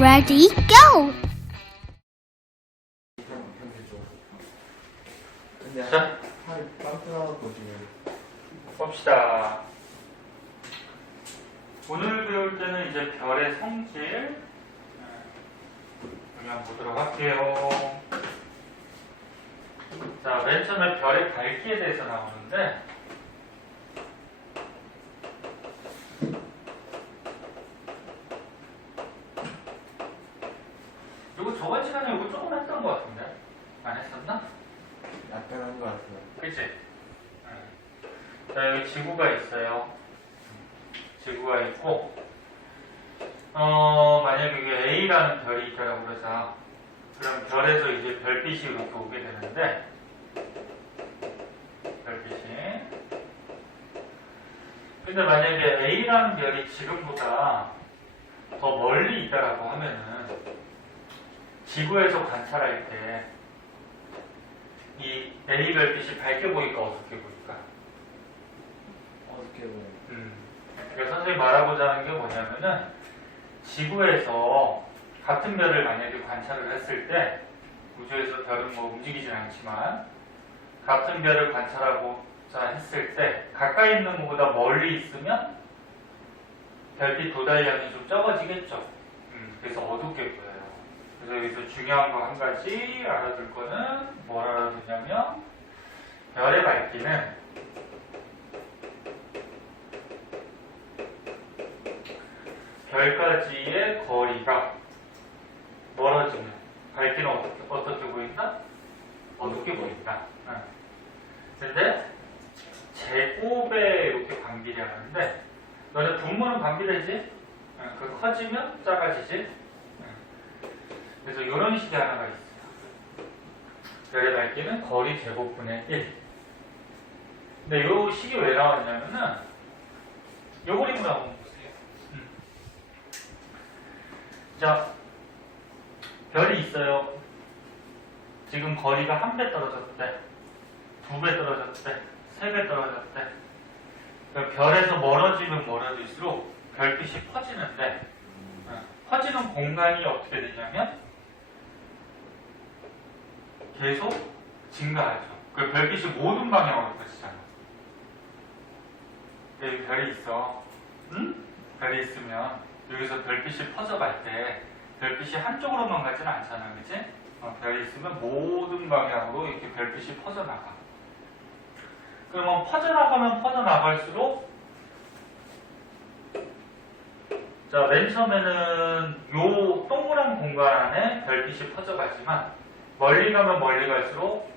Ready, go! 자, 팔이 깜빡하고 지금. 봅시다. 오늘 배울 때는 이제 별의 성질 여기 한번 보도록 할게요. 자, 맨 처음에 별의 밝기에 대해서 나오는데 이거 저번 시간에 이거 조금 했던 것 같은데 안 했었나? 약간 한 것 같아요. 그치? 자, 여기 지구가 있어요. 지구가 있고, 만약에 이게 A라는 별이 있다고 그러자, 그럼 별에서 이제 별빛이 이렇게 오게 되는데, 별빛이. 근데 만약에 A라는 별이 지금보다 더 멀리 있다라고 하면은, 지구에서 관찰할 때, 이 A 별빛이 밝게 보일까 어둡게 보일까? 어떻게 보면. 그러니까 선생님이 말하고자 하는 게 뭐냐면은 지구에서 같은 별을 만약에 관찰을 했을 때 우주에서 별은 뭐 움직이진 않지만 같은 별을 관찰하고자 했을 때 가까이 있는 것보다 멀리 있으면 별빛 도달량이 좀 적어지겠죠. 그래서 어둡게 보여요. 그래서 여기서 중요한 거 한 가지 알아둘 거는 뭘 알아두냐면 별의 밝기는 별까지의 거리가 멀어지면 밝기는 어떻게 보인다? 어둡게 보인다. 근데 제곱에 이렇게 반비례하는데 너네 분모는 반비례지? 그 커지면 작아지지? 그래서 이런 식이 하나가 있어요. 별의 밝기는 거리 제곱분의 1. 근데 이 식이 왜 나왔냐면은 이 그림으로 한번 보세요. 자, 별이 있어요. 지금 거리가 1배 떨어졌대, 2배 떨어졌대, 3배 떨어졌대. 그러니까 별에서 멀어지면 멀어질수록 별빛이 퍼지는데 퍼지는 공간이 어떻게 되냐면 계속 증가하죠. 그 별빛이 모든 방향으로 퍼지잖아. 여기 별이 있어. 응? 별이 있으면 여기서 별빛이 퍼져갈 때 별빛이 한쪽으로만 가지는 않잖아. 그치? 별이 있으면 모든 방향으로 이렇게 별빛이 퍼져나가. 그러면 퍼져나가면 퍼져나갈수록 자, 맨 처음에는 요 동그란 공간 안에 별빛이 퍼져가지만 멀리 가면 멀리 갈수록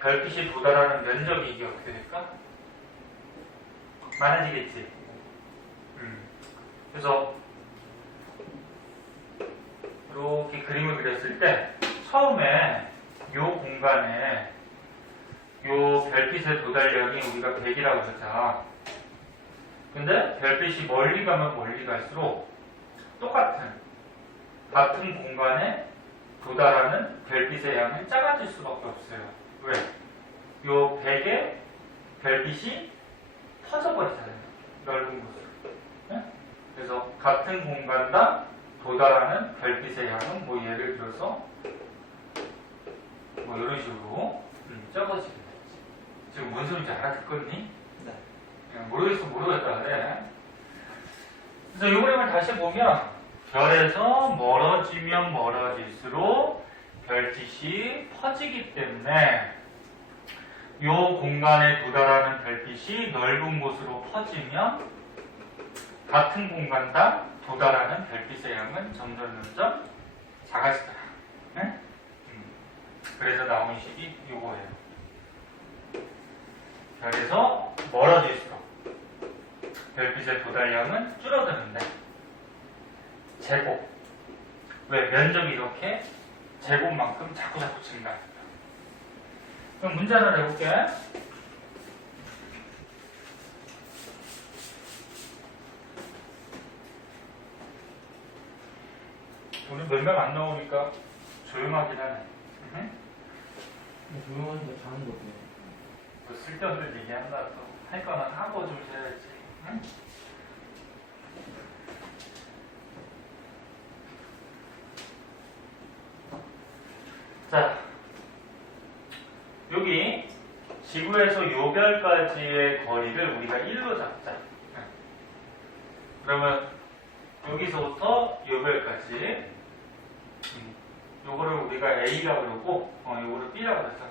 별빛이 도달하는 면적이 이게 어떻게 될까? 많아지겠지. 그래서 이렇게 그림을 그렸을 때 처음에 이 공간에 이 별빛의 도달량이 우리가 100이라고 하자. 근데 별빛이 멀리 가면 멀리 갈수록 같은 공간에 도달하는 별빛의 양은 작아질 수밖에 없어요. 왜? 이 100의 별빛이 퍼져버리잖아요. 넓은 곳으로. 네? 그래서 같은 공간당 도달하는 별빛의 양은 뭐 예를 들어서 뭐 이런 식으로 적어지게 되지. 지금 뭔 소리인지 알아듣겠니? 네. 모르겠어 모르겠다 그래. 그래서 이 그림을 다시 보면 별에서 멀어지면 멀어질수록 별빛이 퍼지기 때문에 이 공간에 도달하는 별빛이 넓은 곳으로 퍼지면 같은 공간당 도달하는 별빛의 양은 점점 작아지더라. 네? 그래서 나온 식이 이거예요. 별에서 멀어질수록 별빛의 도달량은 줄어드는데 제곱. 왜? 면적이 이렇게 제곱만큼 자꾸 증가합니다. 그럼 문제 하나 내볼게. 오늘 몇 명 안 나오니까 조용하긴 하네. 조용하니까 자는 거 같아요. 뭐 쓸데없는 얘기한다 또. 할 거는 하고 좀 해야지. 응? 지구에서 요 별까지의 거리를 우리가 1로 잡자. 그러면 여기서부터 요 별까지 요거를 우리가 A라고 그러고 요거를 B라고 그랬잖아.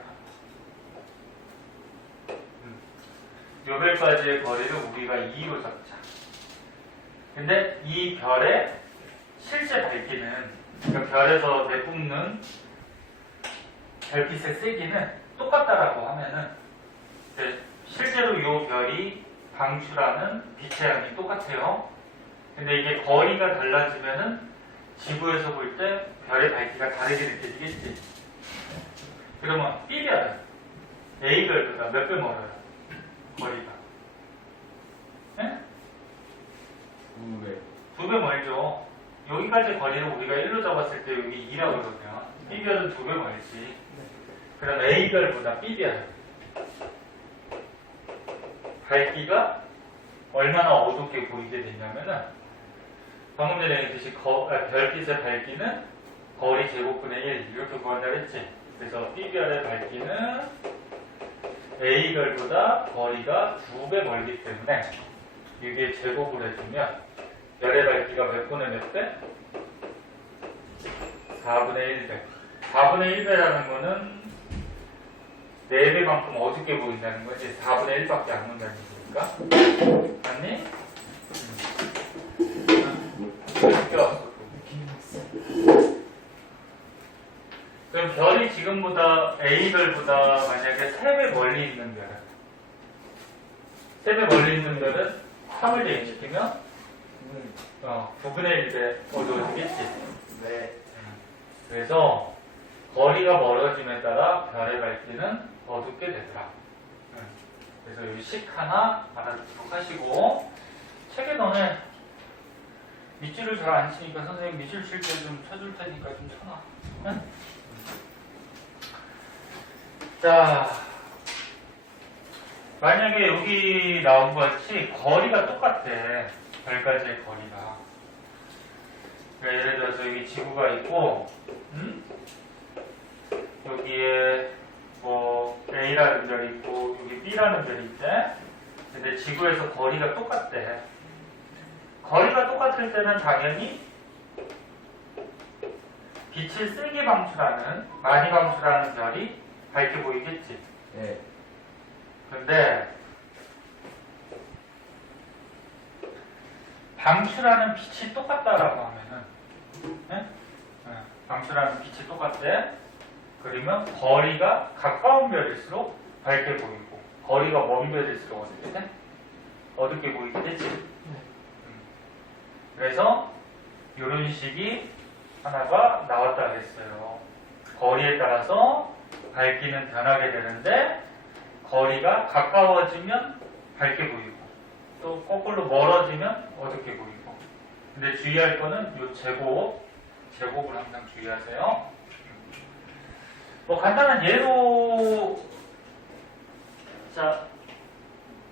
요 별까지의 거리를 우리가 2로 잡자. 근데 이 별의 실제 밝기는, 그러니까 별에서 내뿜는 별빛의 세기는 똑같다라고 하면은 실제로 이 별이 방출하는 빛의 양이 똑같아요. 근데 이게 거리가 달라지면은 지구에서 볼 때 별의 밝기가 다르게 느껴지겠지. 그러면 B별은 A별보다 몇 배 멀어요? 거리가. 네? 2배. 2배 멀죠. 여기까지 거리를 우리가 1로 잡았을 때 여기 2라고 그러면 B별은 2배 멀지. 그럼 A별보다 B별 밝기가 얼마나 어둡게 보이게 되냐면은 방금 전에 얘기했듯이 별빛의 밝기는 거리 제곱분의 1 이렇게 구한다고 했지. 그래서 B별의 밝기는 A별보다 거리가 2배 멀기 때문에 이게 제곱을 해주면 별의 밝기가 몇 분의 몇 배? 4분의 1배. 4분의 1배라는 거는 4배만큼 어둡게 보인다는 거지. 4분의 1밖에 안 본다는 얘기니까. 맞니? 껴왔어. 그럼 별이 지금보다 A별보다 만약에 3배 멀리 있는 별은 3배 멀리 있는 별은 3을 대입시키면 9분의 1배 어두워지겠지. 네. 그래서 거리가 멀어짐에 따라 별의 밝기는 어둡게 되더라. 그래서 이 식 하나 알아두도록 하시고, 책에 너네 밑줄을 잘 안 치니까 선생님 밑줄 칠 때 좀 쳐줄 테니까 좀 쳐놔. 응? 자, 만약에 여기 나온 것 같이 거리가 똑같아. 별까지의 거리가. 그러니까 예를 들어서 여기 지구가 있고, 여기에 뭐 A라는 별이 있고 여기 B라는 별이 있대. 근데 지구에서 거리가 똑같대. 거리가 똑같을 때는 당연히 빛을 세게 방출하는, 많이 방출하는 별이 밝게 보이겠지. 네. 근데 방출하는 빛이 똑같다라고 하면은, 네? 방출하는 빛이 똑같대. 그러면 거리가 가까운 별일수록 밝게 보이고 거리가 먼 별일수록 어떻게 돼? 어둡게 보이게 되지. 그래서 이런 식이 하나가 나왔다 했어요. 거리에 따라서 밝기는 변하게 되는데 거리가 가까워지면 밝게 보이고 또 거꾸로 멀어지면 어둡게 보이고. 근데 주의할 거는 이 제곱을 항상 주의하세요. 뭐 간단한 예로, 자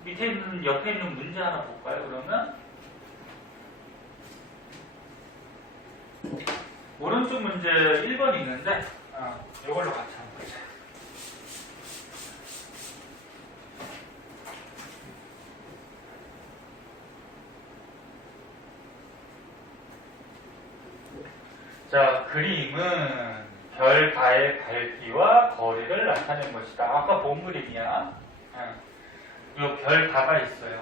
밑에 있는 옆에 있는 문제 하나 볼까요? 그러면 오른쪽 문제 1번 있는데 이걸로 같이 한번 보자. 자, 그림은 별가의 밝기와 거리를 나타낸 것이다. 아까 본 그림이야. 이 별가가 있어요.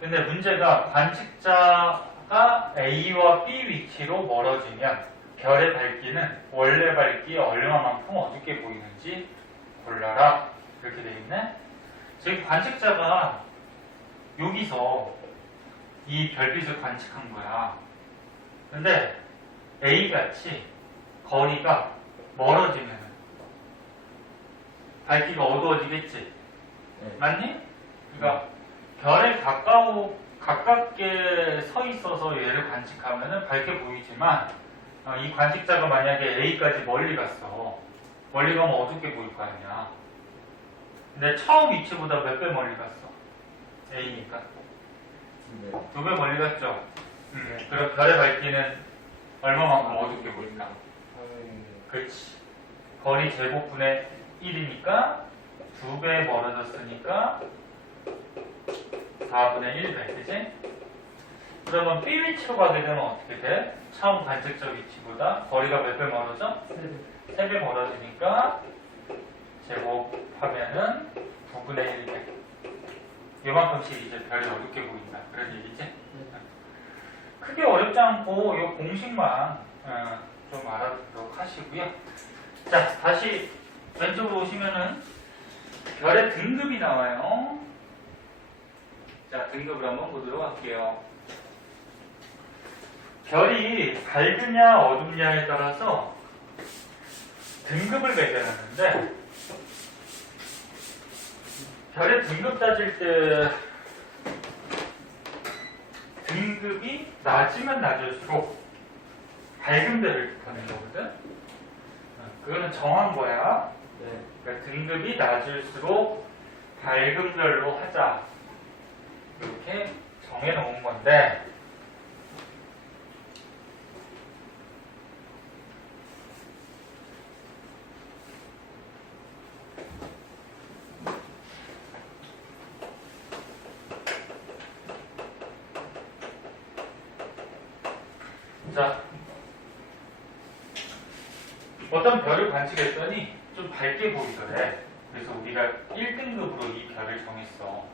근데 문제가 관측자가 A와 B 위치로 멀어지면 별의 밝기는 원래 밝기에 얼마만큼 어둡게 보이는지 골라라. 이렇게 돼 있네. 지금 관측자가 여기서 이 별빛을 관측한 거야. 근데 A같이 거리가 멀어지면 밝기가 어두워지겠지. 네. 맞니? 그러니까 별에 가깝게 서 있어서 얘를 관측하면 밝게 보이지만 이 관측자가 만약에 A까지 멀리 갔어. 멀리 가면 어둡게 보일 거 아니야. 근데 처음 위치보다 몇 배 멀리 갔어? A니까. 네. 2배 멀리 갔죠? 그럼 별의 밝기는 얼마만큼 어둡게 보일까? 그렇지. 거리 제곱분의 1이니까 2배 멀어졌으니까 4분의 1배, 그치? 그러면 B 위치로 가게 되면 어떻게 돼? 처음 관측적 위치보다 거리가 몇 배 멀어져? 3배 멀어지니까 제곱하면은 9분의 1배. 요만큼씩 이제 별이 어둡게 보인다. 그런 얘기지? 크게 어렵지 않고 요 공식만 좀 알아두도록 하시고요. 자, 다시 왼쪽으로 오시면은 별의 등급이 나와요. 자, 등급을 한번 보도록 할게요. 별이 밝으냐 어둡냐에 따라서 등급을 매겨놨는데 별의 등급 따질 때 등급이 낮으면 낮을수록 밝은 별을 뜻하는 거거든. 그거는 정한 거야. 네. 그러니까 등급이 낮을수록 밝은 별로 하자. 이렇게 정해놓은 건데 자, 어떤 별을 관측했더니 좀 밝게 보이더래. 그래서 우리가 1등급으로 이 별을 정했어.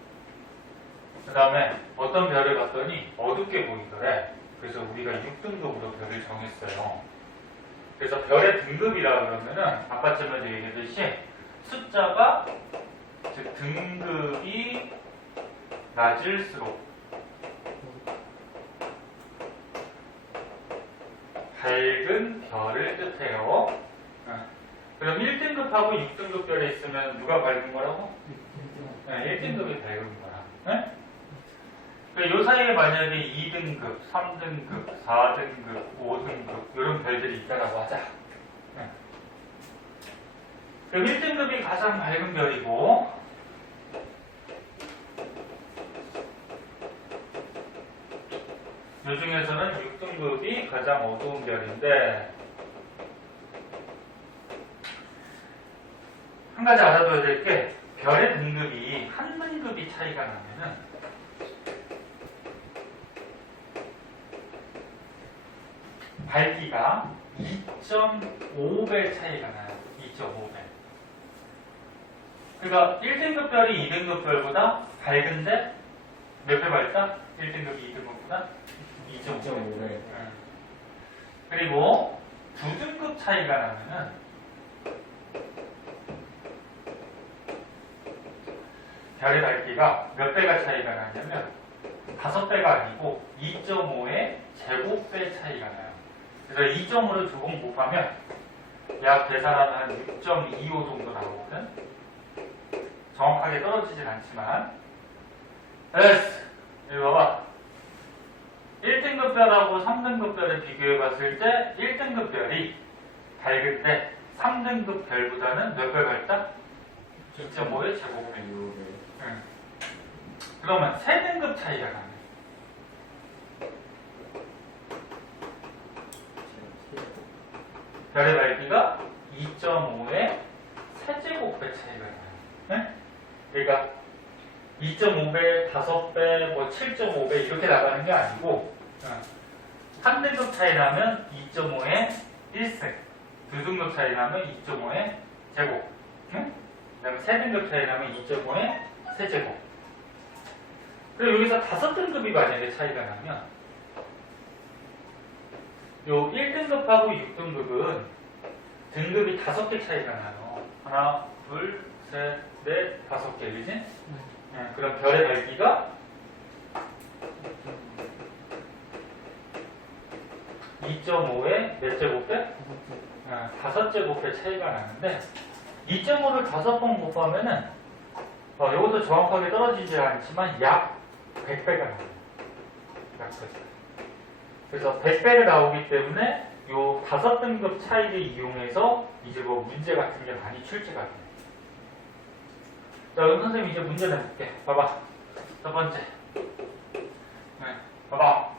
그 다음에 어떤 별을 봤더니 어둡게 보이더래. 그래서 우리가 6등급으로 별을 정했어요. 그래서 별의 등급이라 그러면은 아까 전에 얘기했듯이 숫자가 즉 등급이 낮을수록 밝은 별을 뜻해요. 그럼 1등급하고 6등급 별에 있으면 누가 밝은 거라고? 1등급이 밝은 거라. 네? 요 사이에 만약에 2등급, 3등급, 4등급, 5등급 이런 별들이 있다라고 하자. 그럼 1등급이 가장 밝은 별이고 요 중에서는 6등급이 가장 어두운 별인데 한 가지 알아둬야 될 게 별의 등급이 한 등급이 차이가 나면은 밝기가 2.5배 차이가 나요. 2.5배. 그러니까 1등급 별이 2등급 별보다 밝은데 몇 배 밝다? 1등급이 2등급보다 2.5배. 그리고 2등급 차이가 나면은 별의 밝기가 몇 배가 차이가 나냐면 5배가 아니고 2.5의 제곱배 차이가 나요. 그래서 2.5를 조금 곱하면 약 계산하면 한 6.25 정도 나오거든. 정확하게 떨어지진 않지만 됐어. 여기 봐봐. 1등급 별하고 3등급 별을 비교해 봤을 때 1등급 별이 밝은데 3등급 별보다는 몇 배 밝다? 2.5의 제곱배. 그러면 3등급 차이가 나네. 별의 밝기가 2.5의 세제곱배 차이가 나요. 네? 그러니까 2.5배, 5배, 뭐 7.5배 이렇게 나가는 게 아니고 한 등급 차이 나면 2.5의 1승, 두 등급 차이 나면 2.5의 제곱, 그 다음에 세 등급 차이 나면 2.5의 세제곱. 그리고 여기서 5등급이 만약에 차이가 나면 요 1등급하고 6등급은 등급이 5개 차이가 나요. 하나, 둘, 셋, 넷, 5개, 그지? 그럼 별의 밝기가 2.5의 몇 제곱배? 5제곱배 차이가 나는데 2.5를 5번 곱하면은 이것도 정확하게 떨어지지 않지만 약 100배가 나와요. 약 100배. 그래서 100배가 나오기 때문에 요 5등급 차이를 이용해서 이제 뭐 문제 같은 게 많이 출제가 돼요. 자, 그럼 선생님 이제 문제 내볼게. 봐봐. 첫 번째. 봐봐.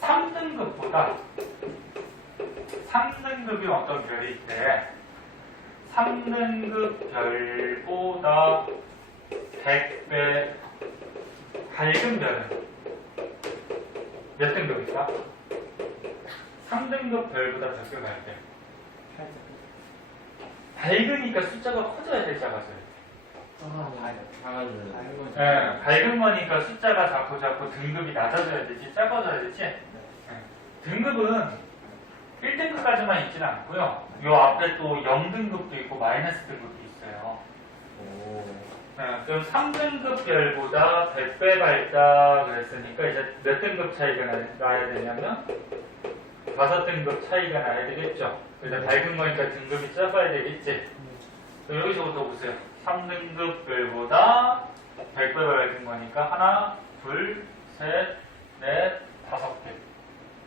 3등급보다 3등급이 어떤 별이 있대. 3등급 별보다 100배 밝은 별은 몇 등급일까? 3등급 별보다 100배 밝대. 밝으니까 숫자가 커져야 돼, 작아져요. 네, 밝은 거니까 숫자가 자꾸 등급이 낮아져야 되지, 작아져야 되지. 네. 등급은 1등급까지만 있지는 않고요. 요 앞에 또 0등급도 있고 마이너스 등급도 있어요. 네, 그럼 3등급 별보다 100배 밝다 그랬으니까 이제 몇 등급 차이가 나야 되냐면 5등급 차이가 나야 되겠죠. 그래서 밝은 거니까 등급이 작아야 되겠지. 여기서부터 보세요. 3등급 별보다 100배 밝은 거니까 하나, 둘, 셋, 넷, 5개.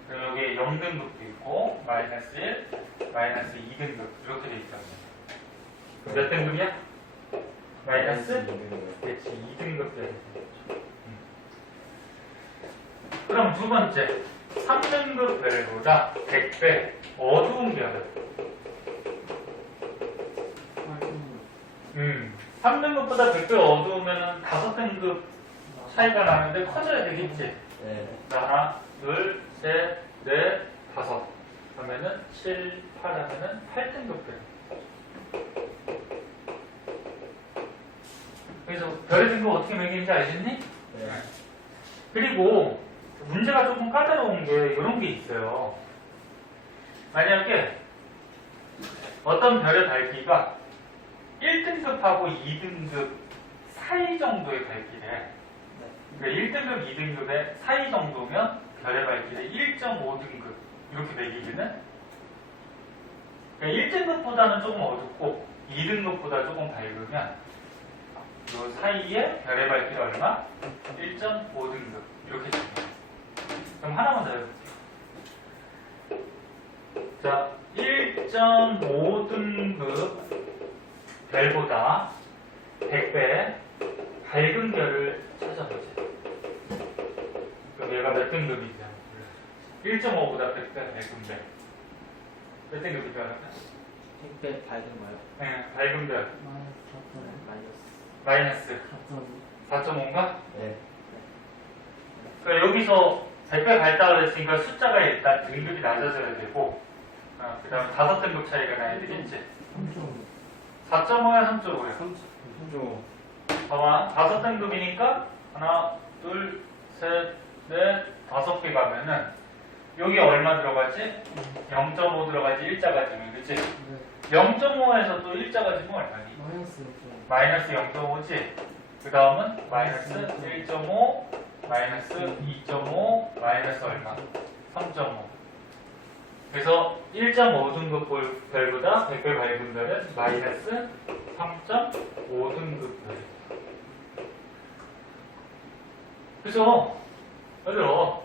그리고 여기에 0등급도 있고 마이너스 1, 마이너스 2등급 이렇게 돼 있다고. 몇 등급이야? 마이너스? 그렇지, 2등급 돼. 그럼 두 번째, 3등급 별보다 100배 어두운 별은 3등급보다 100배 어두우면 5등급 차이가 나는데 커져야 되겠지? 네. 하나, 둘, 셋, 넷, 5. 그러면은 7, 8 하면은 8등급 별. 그래서 별의 등급 어떻게 매기는지 아시니? 네. 그리고 문제가 조금 까다로운 게 이런 게 있어요. 만약에 어떤 별의 밝기가 1등급하고 2등급 사이 정도의 밝기래. 그러니까 1등급, 2등급의 사이 정도면 별의 밝기를 1.5등급 이렇게 매기기는. 그러니까 1등급보다는 조금 어둡고 2등급보다 조금 밝으면 이 사이에 별의 밝기가 얼마? 1.5등급 이렇게 됩니다. 그럼 하나만 더 해볼게요. 자, 1.5등급 별보다 100배 밝은 별을 찾아보자. 그럼 얘가 몇 등급이죠? 1.5보다 100배 밝은 별. 몇 등급이죠? 100배 밝은 거요? 네, 밝은 별. 마이너스. 마이너스 4.5인가? 네. 그러니까 여기서 100배 밝다고 했으니까 숫자가 일단 등급이 낮아져야 되고, 그 다음에 5등급 차이가 나야 되겠지. 4.5야 3.5야? 3조. 봐봐, 5등급이니까 하나, 둘, 셋, 넷, 5개 가면은 여기 얼마 들어가지? 0.5 들어가지, 일자가 지면, 그치? 0.5에서 또 일자가 지면 얼마니? 마이너스 0.5지? 그 다음은 마이너스 1.5, 마이너스 2.5, 마이너스 얼마? 3.5. 그래서 1.5등급 별보다 100배 밝은 별은 마이너스 3.5등급 별이다. 그래서 예를 들어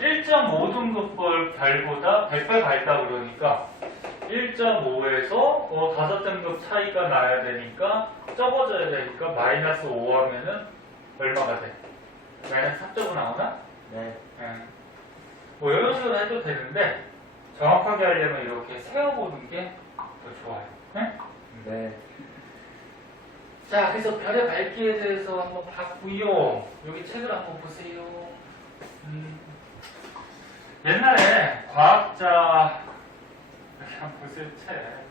1.5등급 별보다 100배 밝다 그러니까 1.5에서 5등급 차이가 나야 되니까 적어져야 되니까 마이너스 5 하면은 얼마가 돼? 마이너스 4.5 나오나? 네. 뭐 이런 식으로 해도 되는데 정확하게 하려면 이렇게 세어보는 게 더 좋아요. 네? 네. 자, 그래서 별의 밝기에 대해서 한번 봤고요. 여기 책을 한번 보세요. 옛날에 과학자 여기 한번 보세요. 책.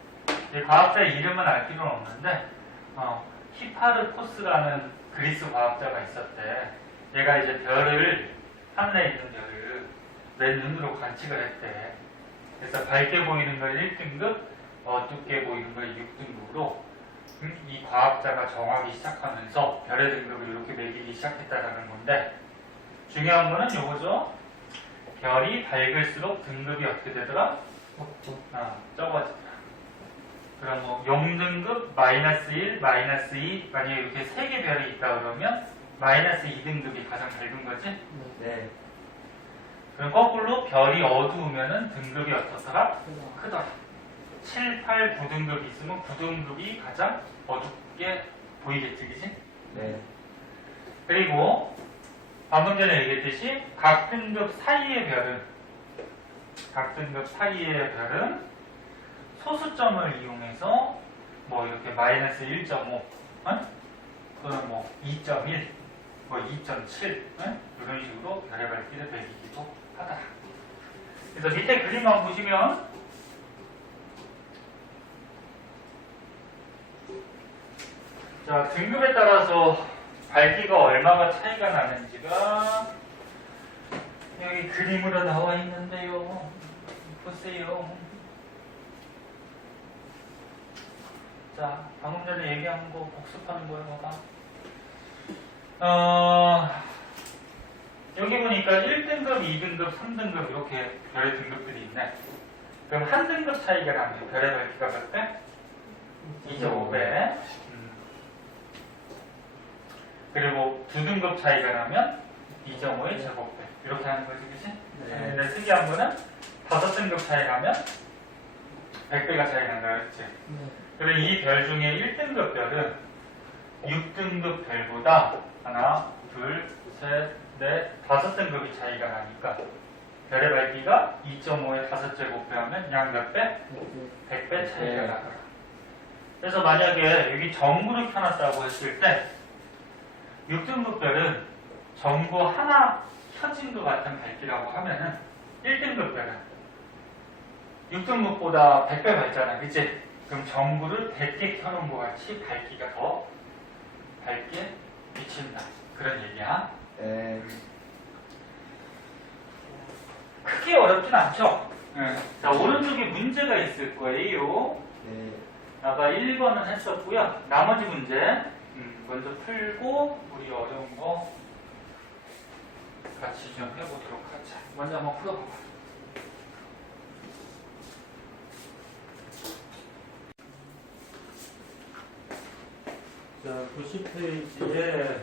이 과학자 이름은 알 필요는 없는데 히파르토스라는 그리스 과학자가 있었대. 얘가 이제 별을 하늘에 있는 별을 맨 눈으로 관측을 했대. 그래서 밝게 보이는 걸 1등급, 어둡게 보이는 걸 6등급으로 이 과학자가 정하기 시작하면서 별의 등급을 이렇게 매기기 시작했다는 건데 중요한 거는 요거죠. 별이 밝을수록 등급이 어떻게 되더라? 적어지더라. 그럼 뭐 0등급, 마이너스 1, 마이너스 2 만약에 이렇게 3개 별이 있다 그러면 마이너스 2등급이 가장 밝은 거지? 네. 그럼 거꾸로 별이 어두우면은 등급이 어떻더라? 크더라. 7, 8, 9등급이 있으면 9등급이 가장 어둡게 보이겠지, 그치? 네. 그리고 방금 전에 얘기했듯이 각 등급 사이의 별은 각 등급 사이의 별은 소수점을 이용해서 뭐 이렇게 마이너스 1.5 또는 뭐 2.1 뭐 2.7 이런 식으로 별의 밝기를 매기기도 하다. 그래서 밑에 그림만 보시면 자, 등급에 따라서 밝기가 얼마가 차이가 나는지가 여기 그림으로 나와 있는데요. 보세요. 자, 방금 전에 얘기한 거 복습하는 거예요, 봐봐. 여기 보니까 1등급, 2등급, 3등급 이렇게 별의 등급들이 있네. 그럼 한 등급 차이가 나면 별의 밝기가 몇 배? 2.5배. 그리고 두 등급 차이가 나면 2.5의 제곱배. 이렇게 하는 거지, 그치? 네. 근데 특이한 거는 5등급 차이 나면 100배가 차이 난다, 그렇지? 그리고 이 별 중에 1등급 별은 6등급 별보다 하나, 둘, 셋, 넷, 5등급이 차이가 나니까 별의 밝기가 2.5의 5제곱배 하면 약 몇 배? 100배 차이가 네. 나더라. 그래서 만약에 여기 전구를 켜놨다고 했을 때 6등급 별은 전구 하나 켜진 것 같은 밝기라고 하면은 1등급 별은 6등급보다 100배 밝잖아, 그치? 그럼 전구를 100개 켜놓은 것 같이 밝기가 더 밝게 비친다. 그런 얘기야. 네. 크게 어렵진 않죠? 자, 오른쪽에 문제가 있을 거예요. 네. 아까 1번은 했었고요. 나머지 문제 먼저 풀고 우리 어려운 거 같이 좀 해보도록 하자. 먼저 한번 풀어봐봐. 자, 90페이지에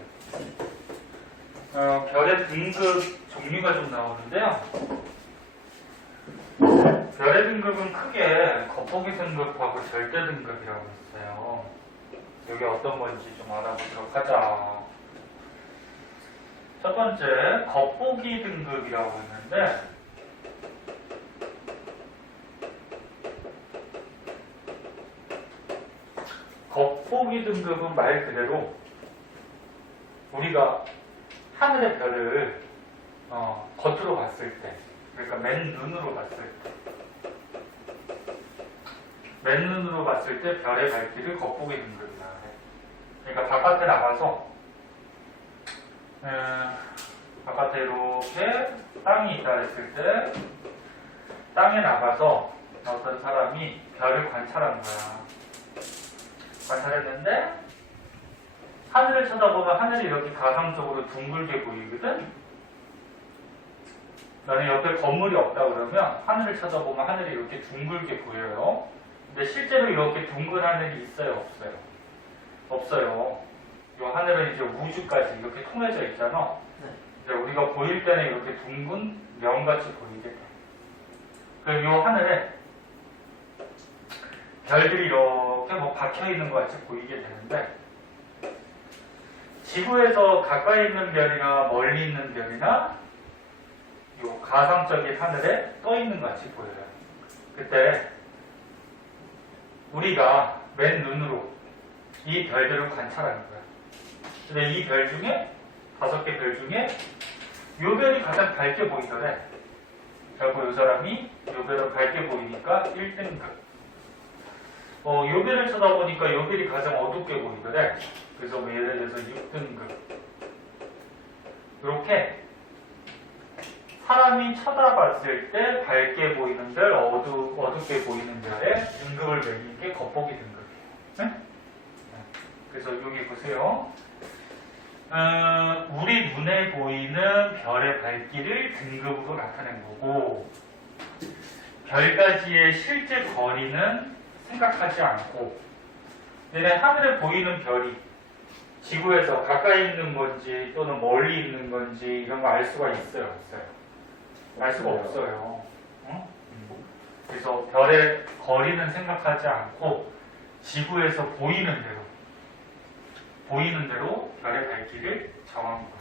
별의 등급 종류가 좀 나오는데요. 별의 등급은 크게 겉보기 등급하고 절대 등급이라고 있어요. 여기 어떤 건지 좀 알아보도록 하자. 첫 번째, 겉보기 등급이라고 있는데 겉보기 등급은 말 그대로 우리가 하늘의 별을 겉으로 봤을 때, 그러니까 맨눈으로 봤을 때, 맨눈으로 봤을 때 별의 밝기를 겉보기 등급이라 해. 그러니까 바깥에 나가서 바깥에 이렇게 땅이 있다 했을 때 땅에 나가서 어떤 사람이 별을 관찰한 거야. 관찰했는데 하늘을 쳐다보면 하늘이 이렇게 가상적으로 둥글게 보이거든. 나는 옆에 건물이 없다 그러면 하늘을 쳐다보면 하늘이 이렇게 둥글게 보여요. 근데 실제로 이렇게 둥근 하늘이 있어요, 없어요? 없어요. 이 하늘은 이제 우주까지 이렇게 통해져 있잖아. 네. 이제 우리가 보일 때는 이렇게 둥근 면같이 보이게 돼. 그럼 이 하늘에 별들이 이렇게 뭐 박혀 있는 것 같이 보이게 되는데, 지구에서 가까이 있는 별이나 멀리 있는 별이나 이 가상적인 하늘에 떠 있는 것 같이 보여요. 그때 우리가 맨눈으로 이 별들을 관찰하는 거야. 근데 이 별 중에 5개 별 중에 요 별이 가장 밝게 보이더래. 결국 이 사람이 이 별은 밝게 보이니까 1등급. 요 별을 쳐다보니까 요 별이 가장 어둡게 보이더래. 그래서 뭐 예를 들어서 6등급. 이렇게 사람이 쳐다봤을 때 밝게 보이는 별, 어둡게 보이는 별의 등급을 매기는 게 겉보기 등급이에요. 네? 그래서 여기 보세요. 우리 눈에 보이는 별의 밝기를 등급으로 나타낸 거고, 별까지의 실제 거리는 생각하지 않고, 얘네 하늘에 보이는 별이 지구에서 가까이 있는 건지 또는 멀리 있는 건지 이런 거 알 수가 있어요, 없어요? 알 수가 없어요. 응? 그래서 별의 거리는 생각하지 않고 지구에서 보이는 대로 별의 밝기를 정한 거예요.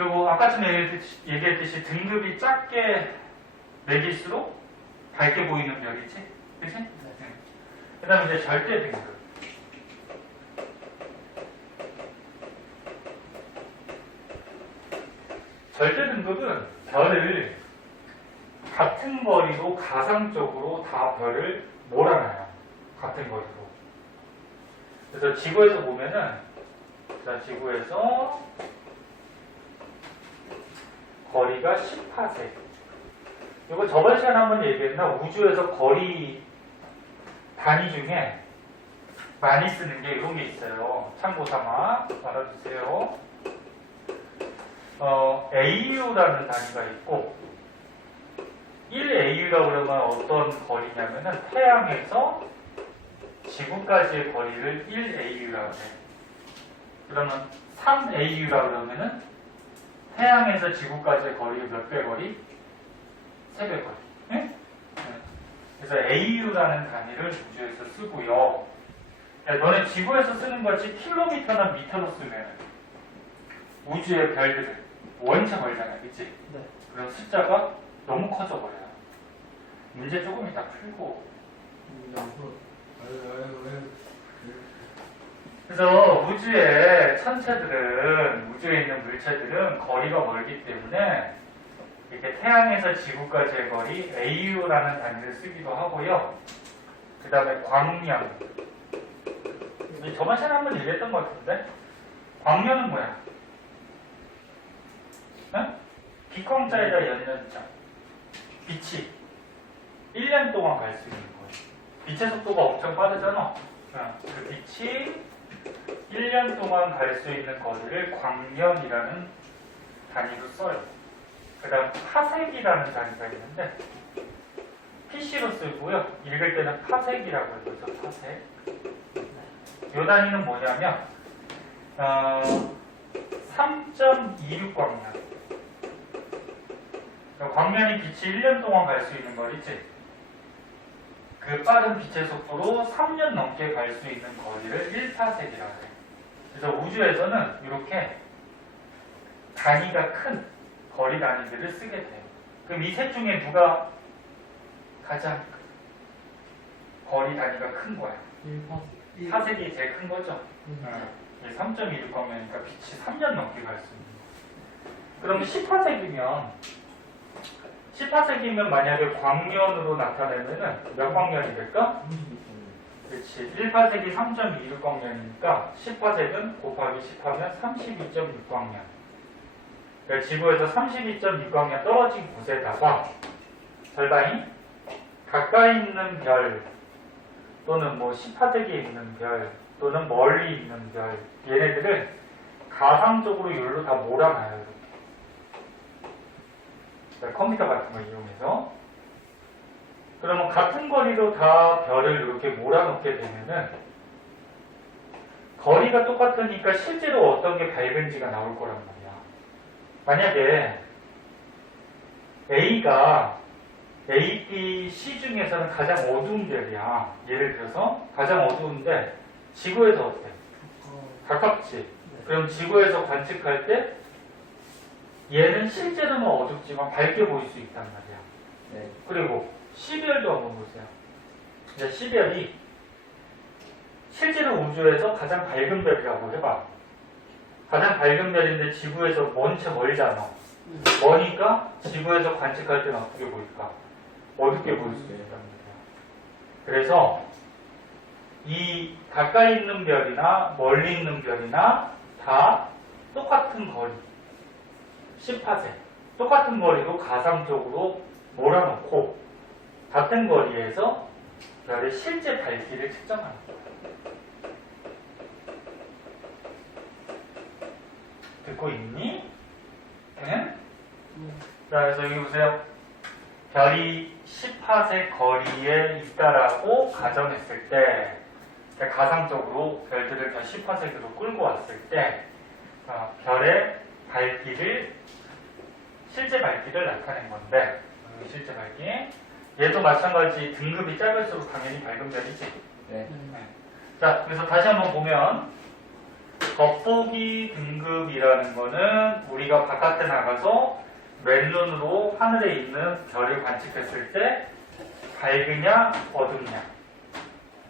그리고 아까 전에 얘기했듯이 등급이 작게 매길수록 밝게 보이는 별이지? 그치? 네. 그 다음에 이제 절대 등급. 절대 등급은 별을 같은 거리로 가상적으로 다 별을 몰아놔요. 같은 거리로. 그래서 지구에서 보면은, 자, 지구에서 거리가 10파세. 이거 저번 시간에 한번 얘기했나? 우주에서 거리 단위 중에 많이 쓰는 게 이런 게 있어요. 참고 삼아 알아두세요. AU라는 단위가 있고, 1AU라고 그러면 어떤 거리냐면은 태양에서 지구까지의 거리를 1AU라고 해요. 그러면 3AU라고 그러면은 태양에서 지구까지의 거리가 몇 배 거리? 3배 거리. 네? 그래서 AU라는 단위를 우주에서 쓰고요. 야, 너네 지구에서 쓰는 것이 킬로미터나 미터로 쓰면 우주의 별들을 원체 멀잖아, 그치? 네. 그럼 숫자가 너무 커져 버려요. 문제 조금 이따 풀고. 그래서 우주의 천체들은, 우주에 있는 물체들은 거리가 멀기 때문에 이렇게 태양에서 지구까지의 거리 AU라는 단위를 쓰기도 하고요. 그 다음에 광년. 저번 시간에 한번 얘기했던 것 같은데, 광년은 뭐야? 응? 빛광자에다 연년자. 빛이 1년 동안 갈 수 있는 거예요. 빛의 속도가 엄청 빠르잖아. 그 빛이 1년 동안 갈 수 있는 거리를 광년이라는 단위로 써요. 그 다음 파색이라는 단위가 있는데 PC로 쓰고요. 읽을 때는 파색이라고 해요. 파색. 이 단위는 뭐냐면 3.26 광년. 광년이 빛이 1년 동안 갈 수 있는 거리지. 그 빠른 빛의 속도로 3년 넘게 갈 수 있는 거리를 1파색이라고 해요. 그래서 우주에서는 이렇게 단위가 큰 거리 단위들을 쓰게 돼요. 그럼 이 셋 중에 누가 가장 거리 단위가 큰 거야? 4색이 제일 큰 거죠? 3.26 광년이니까 빛이 3년 넘게 갈 수 있는 거. 그럼 10파색이면 만약에 광년으로 나타내면은 몇 광년이 될까? 그렇지. 1파색이 3.26 광년이니까 10파색은 곱하기 10하면 32.6 광년. 그러니까 지구에서 32.6 광년 떨어진 곳에다가 절반이 가까이 있는 별 또는 뭐 10파색에 있는 별 또는 멀리 있는 별 얘네들을 가상적으로 여기로 다 몰아놔요. 컴퓨터 같은 거 이용해서. 그러면 같은 거리로 다 별을 이렇게 몰아놓게 되면은 거리가 똑같으니까 실제로 어떤 게 밝은지가 나올 거란 말이야. 만약에 A가 A, B, C 중에서는 가장 어두운 별이야. 예를 들어서 가장 어두운데 지구에서 어때? 가깝지? 그럼 지구에서 관측할 때 얘는 실제로는 어둡지만 밝게 보일 수 있단 말이야. 네. 그리고 C별도 한번 보세요. 이제 C별이 실제로 우주에서 가장 밝은 별이라고 해봐. 가장 밝은 별인데 지구에서 먼 채 멀잖아. 머니까 지구에서 관측할 때는 어떻게 보일까? 어둡게 보일 수 있단 말이야. 그래서 이 가까이 있는 별이나 멀리 있는 별이나 다 똑같은 거리. 10파세. 똑같은 거리로 가상적으로 몰아놓고 같은 거리에서 별의 실제 밝기를 측정하는 거예요. 듣고 있니? 응? 자, 그래서 여기 보세요. 별이 10파세 거리에 있다라고 가정했을 때, 그러니까 가상적으로 별들을 다 10파세로 끌고 왔을 때, 별의 밝기를, 실제 밝기를 나타낸 건데, 실제 밝기. 얘도 마찬가지 등급이 작을수록 당연히 밝은 별이지. 네. 자, 그래서 다시 한번 보면, 겉보기 등급이라는 거는 우리가 바깥에 나가서 맨눈으로 하늘에 있는 별을 관측했을 때 밝으냐 어둡냐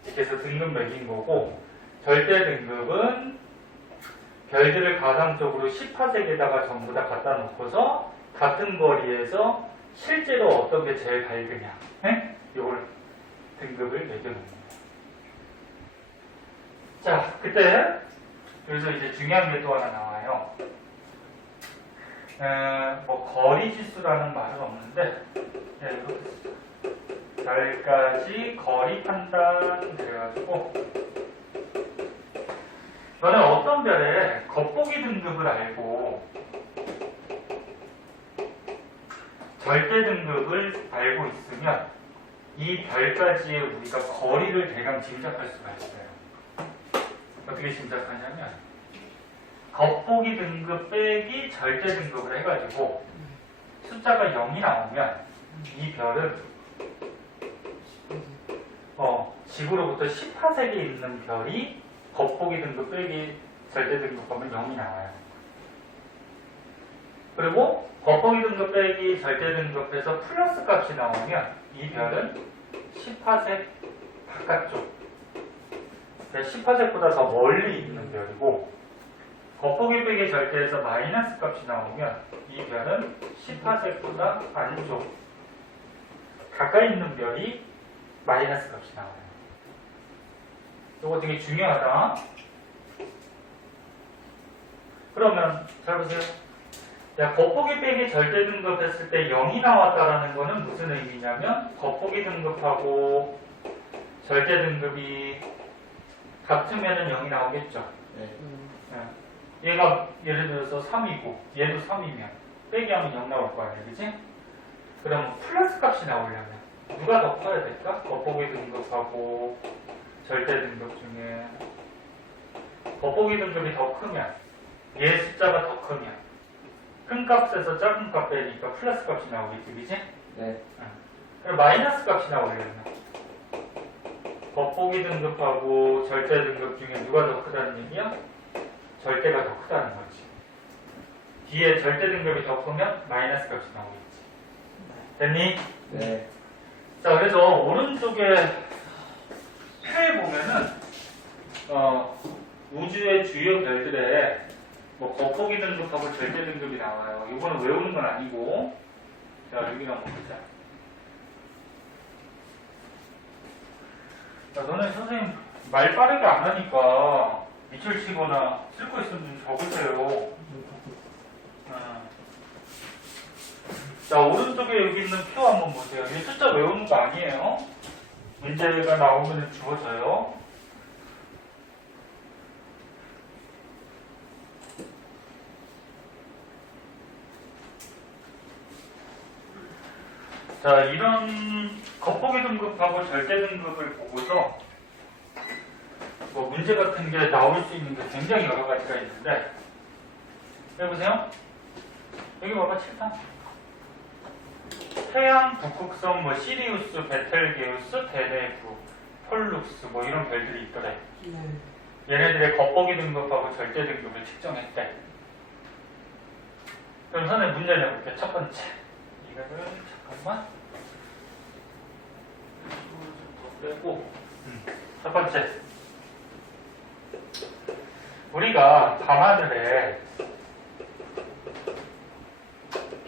이렇게 해서 등급 매긴 거고, 절대 등급은 별들을 가상적으로 10파색에다가 전부 다 갖다 놓고서 같은 거리에서 실제로 어떤 게 제일 밝으냐, 이걸 등급을 매겨놓는 거예요. 자, 그때 여기서 이제 중요한 게 또 하나 나와요. 뭐 거리 지수라는 말은 없는데, 별까지 거리 판단 그래가지고, 너는 어떤 별의 겉보기 등급을 알고 절대 등급을 알고 있으면 이 별까지의 우리가 거리를 대강 짐작할 수가 있어요. 어떻게 짐작하냐면, 겉보기 등급 빼기 절대 등급을 해가지고 숫자가 0이 나오면 이 별은 지구로부터 10파색에 있는 별이 겉보기 등급 빼기 절대 등급 하면 0이 나와요. 그리고 겉보기 등급 빼기 절대 등급에서 플러스 값이 나오면 이 별은 10파색 바깥쪽, 10파색보다 더 멀리 있는 별이고, 겉보기 빼기 절대에서 마이너스 값이 나오면 이 별은 10파색보다 안쪽, 가까이 있는 별이 마이너스 값이 나와요. 이거 되게 중요하다. 그러면 잘 보세요. 야, 겉보기 빼기 절대 등급 했을 때 0이 나왔다라는 거는 무슨 의미냐면, 겉보기 등급하고 절대 등급이 같으면은 0이 나오겠죠. 네. 얘가 예를 들어서 3이고 얘도 3이면 빼기 하면 0 나올 거 아니야, 그치? 그럼 플러스 값이 나오려면 누가 더 커야 될까? 겉보기 등급하고 절대 등급 중에 겉보기 등급이 더 크면, 얘 숫자가 더 크면 큰 값에서 작은 값 빼니까 플러스 값이 나오겠지, 그치? 네. 그럼 마이너스 값이 나오려면 겉보기 등급하고 절대 등급 중에 누가 더 크다는 얘기야? 절대가 더 크다는 거지. 뒤에 절대 등급이 더 크면 마이너스 값이 나오겠지. 됐니? 네. 자, 그래서 오른쪽에 표에 보면은 우주의 주요 별들의 뭐 겉보기 등급하고 절대 등급이 나와요. 이거는 외우는 건 아니고, 자, 여기를 한번 보자. 자, 너네 선생님 말 빠르게 안 하니까 밑줄 치거나 쓸 거 있으면 좀 적으세요. 자, 오른쪽에 여기 있는 표 한번 보세요. 이 숫자 외우는 거 아니에요. 문제가 나오면 주어져요. 자, 이런 겉보기 등급하고 절대 등급을 보고서 뭐 문제 같은 게 나올 수 있는 게 굉장히 여러 가지가 있는데, 해보세요. 여기 봐봐, 7판. 태양, 북극성, 뭐 시리우스, 베텔게우스, 데네브, 폴룩스 뭐 이런 별들이 있더래. 얘네들의 겉보기 등급하고 절대 등급을 측정했대. 그럼 선생님 문제 내볼게. 첫 번째. 이거를 잠깐만. 더 빼고. 첫 번째. 우리가 밤하늘에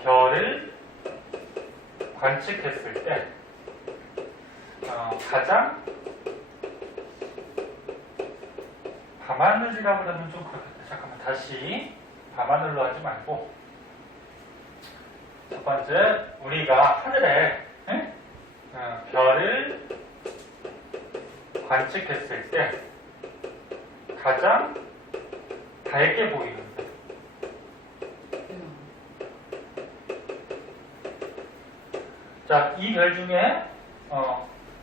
별을 관측했을 때 가장 밤하늘이라고 그러면 좀 그렇겠다. 잠깐만, 다시 밤하늘로 하지 말고, 첫 번째 우리가 하늘에 별을 관측했을 때 가장 밝게 보이는 별. 자, 이 별 중에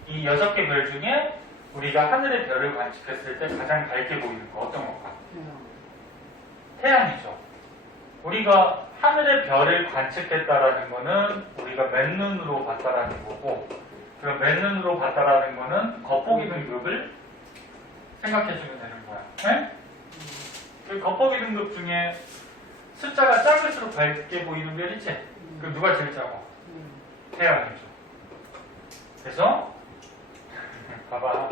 이 6개 별 중에 우리가 하늘의 별을 관측했을 때 가장 밝게 보이는 거 어떤 걸까? 태양이죠. 우리가 하늘의 별을 관측했다라는 거는 우리가 맨눈으로 봤다라는 거고, 그 맨눈으로 봤다라는 거는 겉보기 등급을 생각해 주면 되는 거야. 네? 그 겉보기 등급 중에 숫자가 작을수록 밝게 보이는 별 있지? 그 누가 제일 작아? 태양이죠. 그래서 봐봐.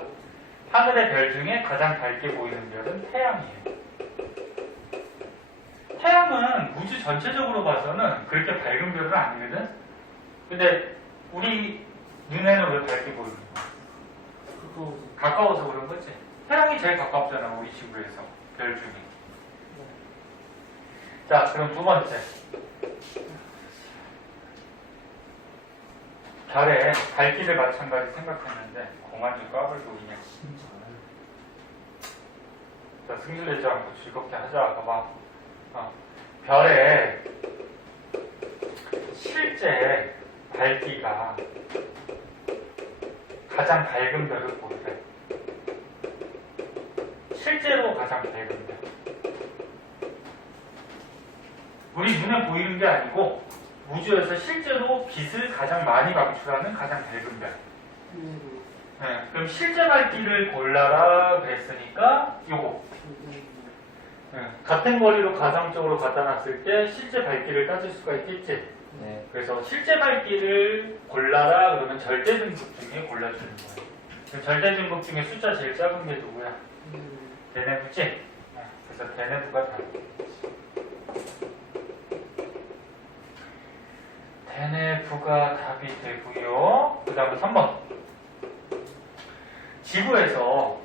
하늘의 별 중에 가장 밝게 보이는 별은 태양이에요. 태양은 우주 전체적으로 봐서는 그렇게 밝은 별은 아니거든? 근데 우리 눈에는 왜 밝게 보이는 거야? 가까워서 그런 거지. 태양이 제일 가깝잖아, 우리 지구에서. 별 중에. 자, 그럼 두 번째. 별의 밝기를 마찬가지 생각했는데 공안이 꽉을 보이냐. 자, 승질내지 않고 즐겁게 하자. 봐봐. 별의 실제 밝기가 가장 밝은 별을 보래. 실제로 가장 밝은 별. 우리 눈에 보이는 게 아니고 우주에서 실제로 빛을 가장 많이 방출하는 가장 밝은 별. 네, 그럼 실제 밝기를 골라라 그랬으니까 요거. 네, 같은 거리로 가상적으로 갖다 놨을 때 실제 밝기를 따질 수가 있겠지. 네. 그래서 실제 밝기를 골라라 그러면 절대 등급 중에 골라주는 거예요. 그럼 절대 등급 중에 숫자 제일 작은 게 누구야? 대내부지? 네, 그래서 대내부가 답. 대내부가 답이 되고요. 그 다음에 3번. 지구에서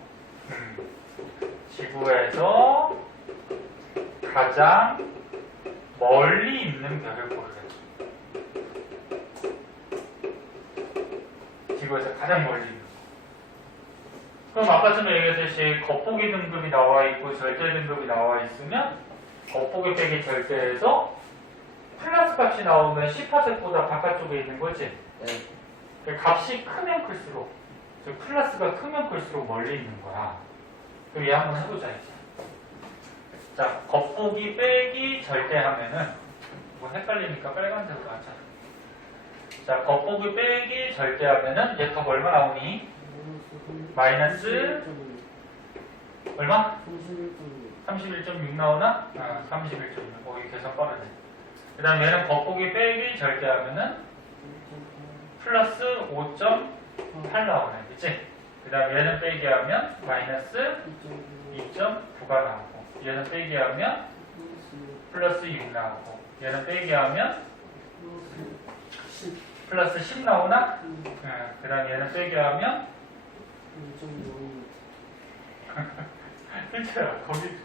가장 멀리 있는 별을 고르래. 지구에서 가장 멀리 있는 거. 그럼 아까 전에 얘기했듯이 겉보기 등급이 나와 있고 절대 등급이 나와 있으면 겉보기 빼기 절대에서 플러스 값이 나오면 10파sek보다 바깥쪽에 있는 거지. 네. 값이 크면 클수록, 즉 플러스가 크면 클수록 멀리 있는 거야. 그럼 얘 한번 해보자 이제. 자, 겉보기 빼기 절대 하면은 뭐 헷갈리니까 빨간색으로 하자. 자, 겉보기 빼기 절대 하면은 얘 값 얼마 나오니? 마이너스 얼마? 31.6 나오나? 31.6. 이 계산 빠르네. 그 다음 얘는 겉보기 빼기 절대 하면은 플러스 5.8 나오네. 그치? 그 다음 얘는 빼기 하면 마이너스 2.9가 나오고 얘는 빼기 하면 플러스 6 나오고 얘는 빼기 하면 플러스 10 나오나? 그 다음 얘는 빼기 하면 일체야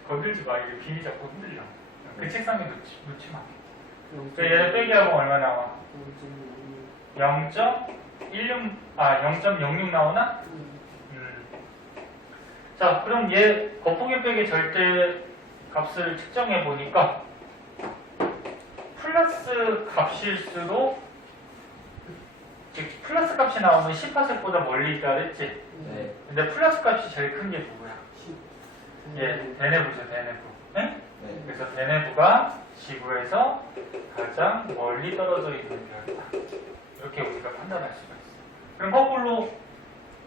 건들지 마. 이게 빈이 자꾸 흔들려. 그 책상에 놓지 마. 얘는 빼기 하면 얼마 나와? 0.06 나오나? 자, 그럼 얘 겉보기 빼기 절대 값을 측정해 보니까 플러스 값일수록, 즉 플러스 값이 나오면 10파sek보다 멀리 있다 그랬지? 네. 근데 플러스 값이 제일 큰 게 누구야? 대내부죠, 대내부. 네? 네. 그래서 대내부가 지구에서 가장 멀리 떨어져 있는 별이다. 이렇게 우리가 판단할 수가 있어. 그럼 거꾸로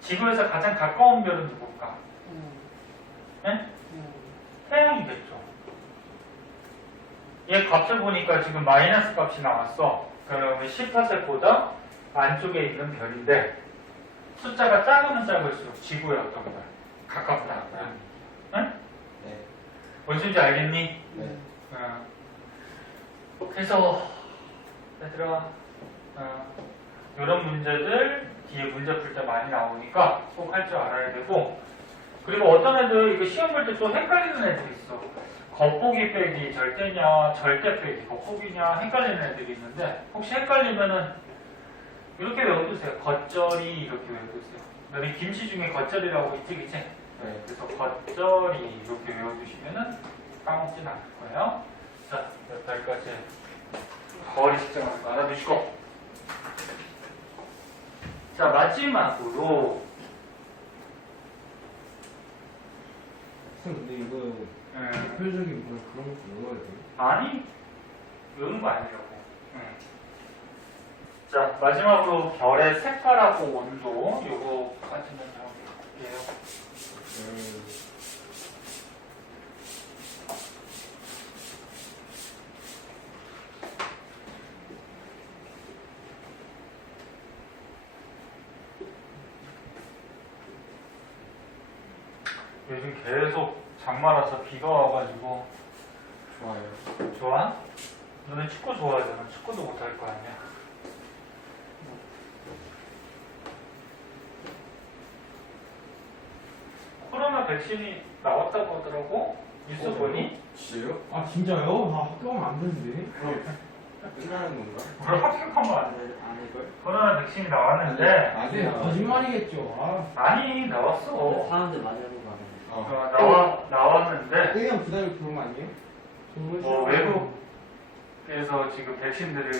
지구에서 가장 가까운 별은 누굴까? 네? 태양이겠죠. 얘 값을 보니까 지금 마이너스 값이 나왔어. 그러면 10파sek보다 안쪽에 있는 별인데 숫자가 작으면 작을수록 지구에 어떤 별? 가깝다. 응? 네. 뭔지 알겠니? 네. 그래서 얘들아 이런 문제들 뒤에 문제 풀 때 많이 나오니까 꼭 할 줄 알아야 되고, 그리고 어떤 애들 이거 시험 볼 때 또 헷갈리는 애들이 있어. 겉보기 빼기 절대냐 절대 빼기 겉보기냐 헷갈리는 애들이 있는데 혹시 헷갈리면은 이렇게 외워두세요. 겉절이 이렇게 외워두세요. 너네 김치 중에 겉절이라고 있지 그치? 네, 그래서 겉절이 이렇게 외워두시면은 까먹진 않을 거예요. 자, 여기까지 거리 측정하는 거 알아두시고, 자 마지막으로 근데 이거 대표적인 그런 것도 외워야 돼요? 아니 외우는 거 아니라고. 자 마지막으로 별의 색깔하고 온도 요거까지는 배워볼게요. 요즘 계속 장마라서 비가 와가지고 좋아요. 좋아? 너네 축구 좋아하잖아. 축구도 못할 거 아니야. 코로나 백신이 나왔다고 하더라고. 뉴스 보니? 진짜요? 아 진짜요? 나 학교 가면 안 되는데. 그럼 끝나는 건가? 그걸 합격하면 안 돼. 아닐걸? 코로나 백신이 나왔는데 아니야. 거짓말이겠죠. 아. 많이 나왔어. 사람들 많이 하는 거 아니에요? 나왔는데 1년 기다리고 그런 거 아니에요? 정말 뭐 외국에서 지금 백신들을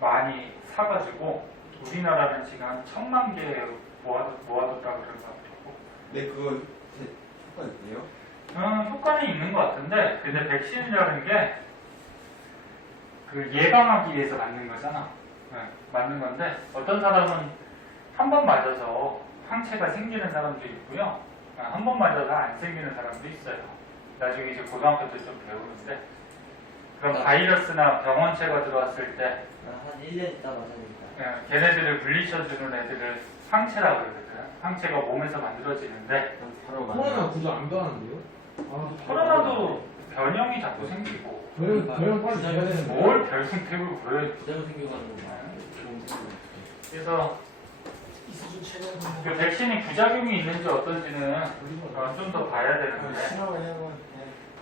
많이 사가지고 우리나라는 지금 한 1,000만 개 모아뒀다고 그런 것 같고. 근데 그거 효과 있대요? 효과는 있는 것 같은데, 근데 백신이라는 게 그 예방하기 위해서 맞는 거잖아. 네, 맞는 건데 어떤 사람은 한 번 맞아서 항체가 생기는 사람도 있고요. 한 번 맞아서 안 생기는 사람도 있어요. 나중에 이제 고등학교 때 좀 배우는데 그럼 바이러스나 병원체가 들어왔을 때 한 1년 있다 맞으니까. 걔네들을 물리쳐주는 애들을 항체라고 그러거든. 항체가 몸에서 만들어지는데 바로 코로나 구조 안 변하는데요? 아, 코로나도 변형이 자꾸 생기고 별명 빨리 줘야 되는데. 뭘 별승택으로 보여줘. 부작용 생겨가지고 좋은 생각. 그래서 그 백신이 부작용이 있는지 어떤지는 좀 더 봐야 되는데 실험을 해보.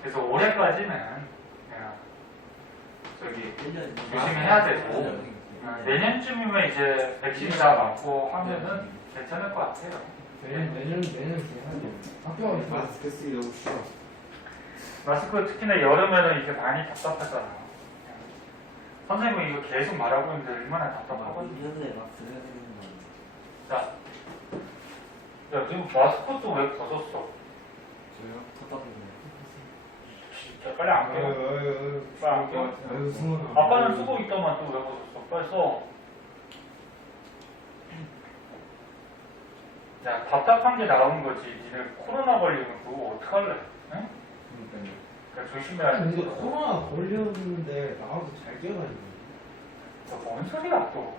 그래서 올해까지는 저기 1년 조심해야 되고 내년쯤이면 이제 백신 다 맞고 하면은 괜찮을 것 같아요. 내년 해야죠. 학교 가면 마스크 쓰기 너무 싫어. 마스크 특히나 여름에는 이게 많이 답답하잖아. 선생님은 이거 계속 말하고 있는데 얼마나 답답하거든. 이런데 막 들어야 되는 거 아니에요? 자, 야, 너 마스크도 왜 벗었어? 저요? 답답한데. 진짜 빨리 안 껴. 빨리 안 껴. 아유 승원아. 아빠는 쓰고 있더만 또 왜 벗었어? 빨리 써. 야, 답답한 게 나온 거지. 니네 코로나 걸리면 그거 어떡할래? 응? 그러니까요. 그러니까 조심해야 돼. 근데 코로나 걸렸는데 나와서 잘 뛰어다니고. 뭔 소리야 또?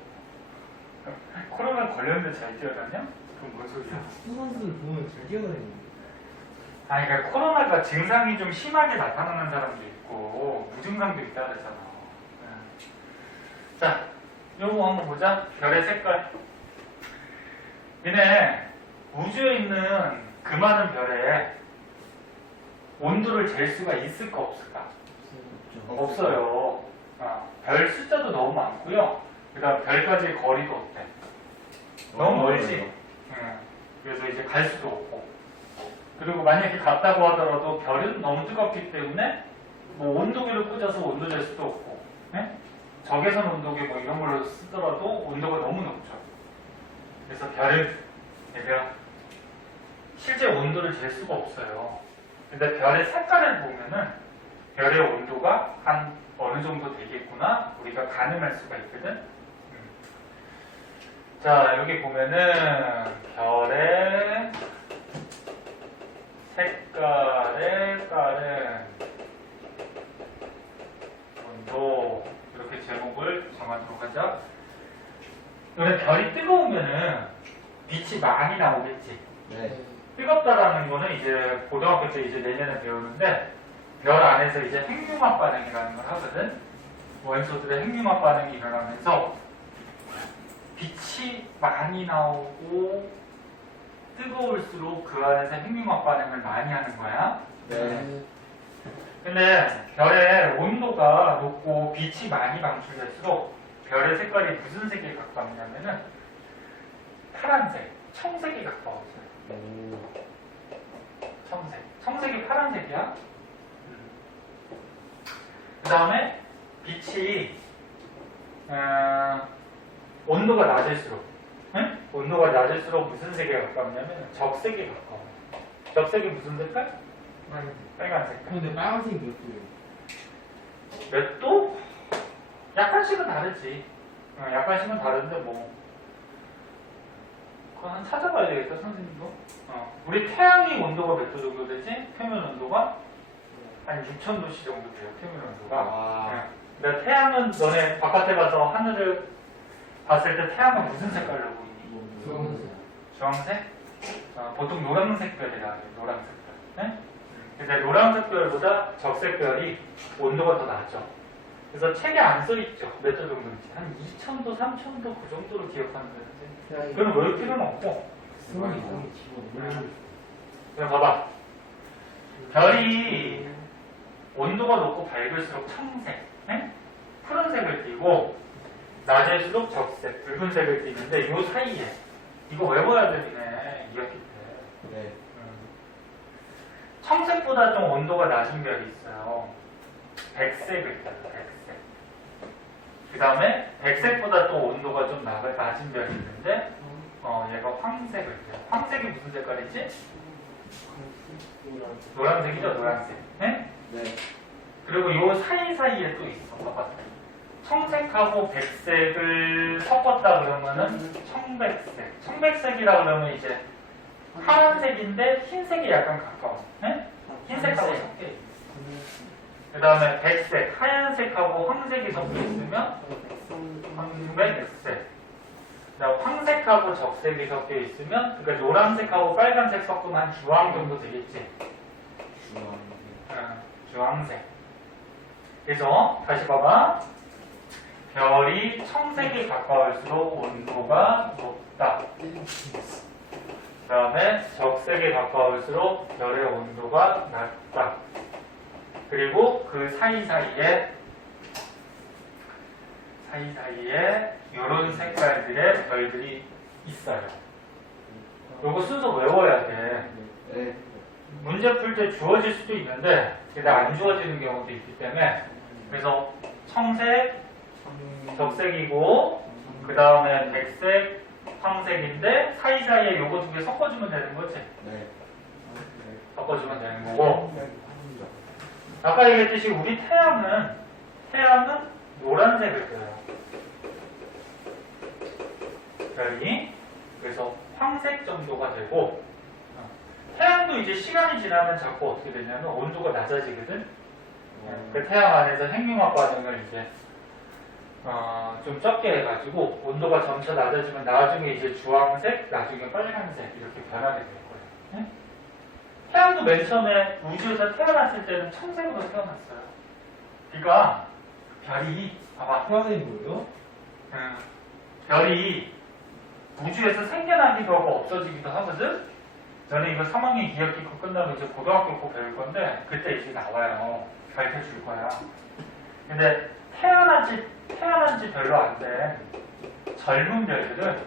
코로나 걸렸는데 잘 뛰어다녀? 그건 뭔 소리야? 축구 선수들 보면 잘 뛰어다니고. 아니 그러니까 코로나가 증상이 좀 심하게 나타나는 사람도 있고 무증상도 있다 그랬잖아. 자, 요거 한번 보자. 별의 색깔. 얘네 우주에 있는 그 많은 별에 온도를 잴 수가 있을까 없을까? 없어요. 별 숫자도 너무 많고요. 그다음 별까지의 거리도 어때? 너무 멀지. 그래서 이제 갈 수도 없고. 그리고 만약에 갔다고 하더라도 별은 너무 뜨겁기 때문에 뭐 온도계를 꽂아서 온도 잴 수도 없고, 적외선 온도계 뭐 이런 걸로 쓰더라도 온도가 너무 높죠. 그래서 별은 얘가 실제 온도를 잴 수가 없어요. 근데 별의 색깔을 보면은 별의 온도가 한 어느 정도 되겠구나 우리가 가늠할 수가 있거든. 자, 여기 보면은 별의 색깔에 따른 온도 이렇게 제목을 정하도록 하자. 그래, 별이 뜨거우면은 빛이 많이 나오겠지. 네. 뜨겁다라는 거는 이제 고등학교 때 이제 내년에 배우는데 별 안에서 이제 핵융합 반응이라는 걸 하거든. 원소들의 핵융합 반응이 일어나면서 빛이 많이 나오고 뜨거울수록 그 안에서 핵융합 반응을 많이 하는 거야. 네. 근데 별의 온도가 높고 빛이 많이 방출될수록 별의 색깔이 무슨 색에 가깝냐면은 파란색, 청색에 가까워져요. 청색. 청색이 파란색이야. 그 다음에 빛이 온도가 낮을수록 온도가 낮을수록 무슨 색에 가깝냐면 적색에 가까워. 적색이 무슨 색깔? 빨간 색깔. 근데 빨간색이 몇 도예요? 몇 도? 약간씩은 다르지. 약간씩은 다른데 뭐 그거 한 찾아봐야 되겠다 선생님도. 우리 태양이 온도가 몇 도 정도 되지? 표면 온도가 한 6,000도씨 정도 돼요. 표면 온도가. 와. 근데 태양은 너네 바깥에 가서 하늘을 봤을 때 태양은 무슨 색깔로 보이니? 주황색. 주황색? 보통 노란색 별이라 해요. 노란색 별. 네? 근데 노란색 별보다 적색 별이 온도가 더 낮죠. 그래서 책에 안 써있죠. 몇 도 정도인지. 한 2000도, 3000도 그 정도로 기억하는데. 그럼 외울 필요는 없고. 수학 이상이 집어넣으면 그럼 봐봐. 별이 온도가 높고 밝을수록 청색, 네? 푸른색을 띠고 낮을수록 적색, 붉은색을 띠는데 이 사이에 이거 외워야 되네. 2학기 때. 네. 청색보다 좀 온도가 낮은 별이 있어요. 백색을 띠요. 백색. 그 다음에 백색보다 또 온도가 좀 낮은 별이 있는데 얘가 황색을 띠요. 황색이 무슨 색깔이지? 노란색이죠, 노란색. 네? 네. 그리고 요 사이사이에 또 있어. 봐봐. 청색하고 백색을 섞었다 그러면은 청백색. 청백색이라 그러면 이제 파란색인데 흰색이 약간 가까워. 네? 흰색하고 섞여 있어. 그 다음에 백색, 하얀색하고 황색이 섞여 있으면 황백색. 그다음 황색하고 적색이 섞여 있으면, 그러니까 노란색하고 빨간색 섞으면 한 주황 정도 되겠지. 주황색. 그래서 다시 봐봐. 별이 청색이 가까울수록 온도가 높다. 그 다음에 적색에 가까울수록 별의 온도가 낮다. 그리고 그 사이사이에 이런 색깔들의 별들이 있어요. 요거 순서 외워야 돼. 네. 문제 풀 때 주어질 수도 있는데 근데 안 주어지는 경우도 있기 때문에, 그래서 청색, 적색이고 그 다음에 백색, 황색인데 사이사이에 요거 두 개 섞어주면 되는 거지. 네. 섞어주면 되는 거고, 아까 얘기했듯이 우리 태양은 노란색을 띄어요. 별이. 그래서 황색 정도가 되고, 태양도 이제 시간이 지나면 자꾸 어떻게 되냐면 온도가 낮아지거든. 그 태양 안에서 핵융합 과정을 이제 좀 적게 해가지고 온도가 점차 낮아지면 나중에 이제 주황색, 나중에 빨간색 이렇게 변하게 될 거예요. 네? 태양도 맨 처음에 우주에서 태어났을 때는 청색으로 태어났어요. 그러니까 별이 봐봐. 수학이 뭐예요? 별이 우주에서 생겨나기도 하고 없어지기도 하거든. 저는 이거 3학년 2학기 거 끝나면 이제 고등학교 거 배울 건데 그때 이제 나와요. 가르쳐 줄 거야. 근데 태어난 지 별로 안 된 젊은 별들은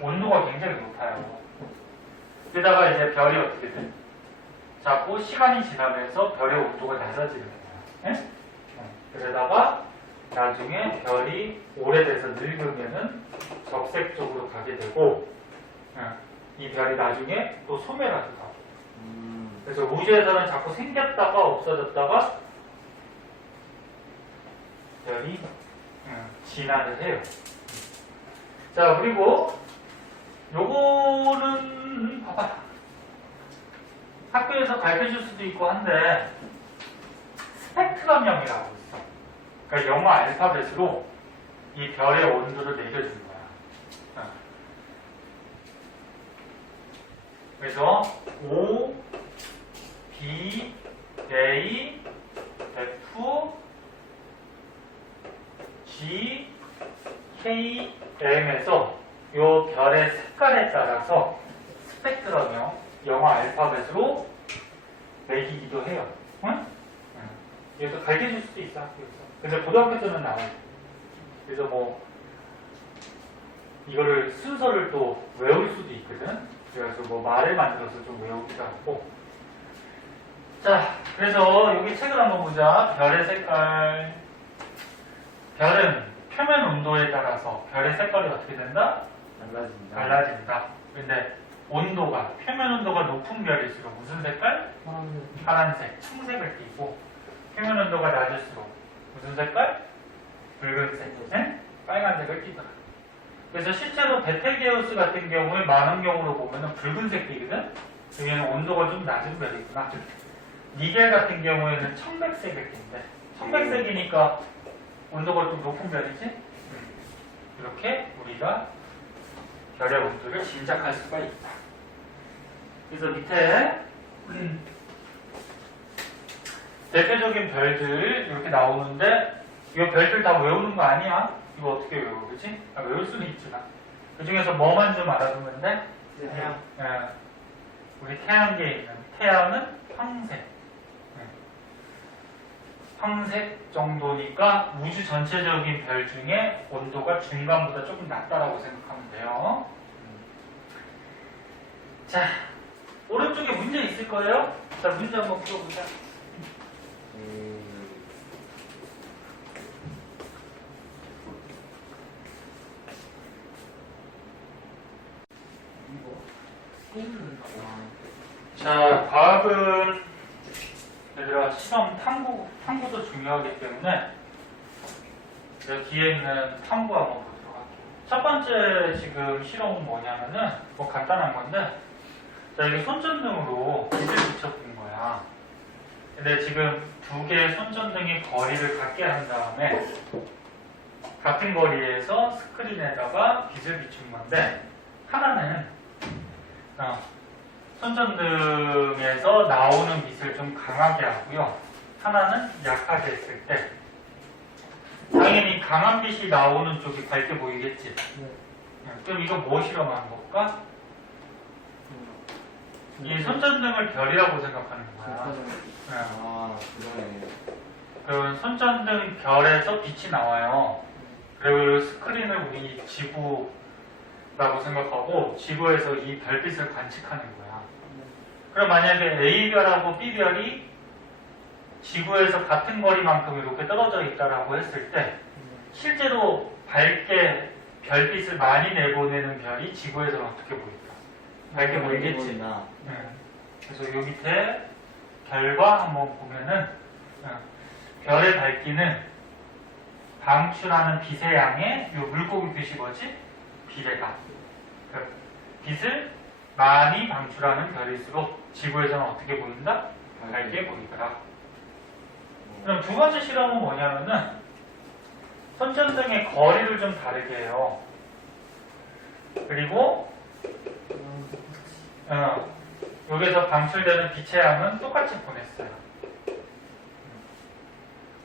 온도가 굉장히 높아요. 그러다가 이제 별이 어떻게 돼? 자꾸 시간이 지나면서 별의 온도가 낮아지는 거야. 네? 그러다가 나중에 별이 오래돼서 늙으면은 적색 쪽으로 가게 되고, 이 별이 나중에 또 소멸하기도 하고. 그래서 우주에서는 자꾸 생겼다가 없어졌다가 별이 진화를 해요. 자, 그리고 요거는 봐봐. 학교에서 가르쳐줄 수도 있고 한데 스펙트럼형이라고 있어. 그러니까 영어 알파벳으로 이 별의 온도를 매겨주는 거야. 그래서 O, B, A, F, G, K, M에서 요 별의 색깔에 따라서 스펙트럼형 영어 알파벳으로 매기기도 해요. 응? 여기서 가르쳐줄 수도 있어, 학교에서. 근데 고등학교 때는 나와요. 그래서 뭐 이거를 순서를 또 외울 수도 있거든. 그래서 뭐 말을 만들어서 좀 외우기도 하고. 자, 그래서 여기 책을 한번 보자. 별의 색깔. 별은 표면 온도에 따라서 별의 색깔이 어떻게 된다? 달라진다. 근데 온도가, 표면 온도가 높은 별일수록 무슨 색깔? 파란색, 청색을 띠고, 표면 온도가 낮을수록 무슨 색깔? 붉은색, 네? 빨간색을 띠더라. 그래서 실제로 베텔게우스 같은 경우에 망원경으로 보면은 붉은색 띠거든? 그러면 온도가 좀 낮은 별이구나. 니겔 같은 경우에는 청백색을 띈대. 청백색이니까 온도가 좀 높은 별이지? 이렇게 우리가 별의 온도를 짐작할 수가 있다. 그래서 밑에 대표적인 별들 이렇게 나오는데 이거 별들 다 외우는 거 아니야? 이거 어떻게 외워, 그치? 외울 수는 있지만 그 중에서 뭐만 좀 알아두면 돼? 태양. 예. 우리 태양계에 있는 태양은 황색. 예. 황색 정도니까 우주 전체적인 별 중에 온도가 중간보다 조금 낮다라고 생각하면 돼요. 자, 오른쪽에 문제 있을 거예요? 자, 문제 한번 풀어보자. 자, 과학은 얘들아 시험 탐구도 중요하기 때문에 여기 뒤에 있는 탐구 한번 보도록 할게요. 첫 번째 지금 실험은 뭐냐면은 뭐 간단한 건데 자, 이게 손전등으로 빛을 비춰본 거야. 근데 지금 두 개의 손전등이 거리를 갖게 한 다음에 같은 거리에서 스크린에다가 빛을 비춘 건데 하나는 손전등에서 나오는 빛을 좀 강하게 하고요. 하나는 약하게 했을 때 당연히 강한 빛이 나오는 쪽이 밝게 보이겠지. 그럼 이거 뭐 실험한 걸까? 이 손전등을 별이라고 생각하는 거야. 아, 그러네. 그럼 손전등 별에서 빛이 나와요. 그리고 스크린을 우리 지구라고 생각하고 지구에서 이 별빛을 관측하는 거야. 그럼 만약에 A별하고 B별이 지구에서 같은 거리만큼 이렇게 떨어져 있다라고 했을 때 실제로 밝게 별빛을 많이 내보내는 별이 지구에서는 어떻게 보일까? 밝게 보이겠지? 네. 그래서 요 밑에 별과 한번 보면은 별의 밝기는 방출하는 빛의 양의 요 물고기 빛이 뭐지? 비례가. 빛을 많이 방출하는 별일수록 지구에서는 어떻게 보인다? 밝게 보이더라. 그럼 두 번째 실험은 뭐냐면은 손전등의 거리를 좀 다르게 해요. 그리고 여기서 방출되는 빛의 양은 똑같이 보냈어요.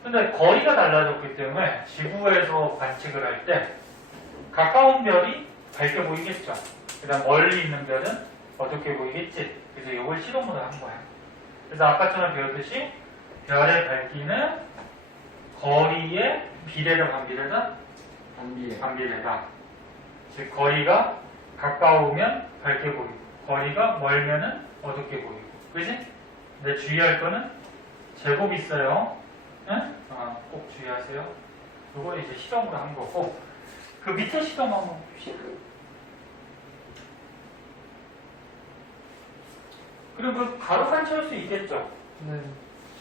근데 거리가 달라졌기 때문에 지구에서 관측을 할 때 가까운 별이 밝게 보이겠죠. 그 다음 멀리 있는 별은 어떻게 보이겠지. 그래서 이걸 실험으로 한 거야. 그래서 아까처럼 배웠듯이 별의 밝기는 거리의 비례다 반비례다? 반비례다. 즉 거리가 가까우면 밝게 보이고 거리가 멀면은 어둡게 보이고. 그지? 근데 주의할 거는 제곱 있어요. 응? 꼭 주의하세요. 이거 이제 실험으로 한 거고 그 밑에 실험 한번 봅시다. 그리고 그 가로판 채울 수 있겠죠? 네.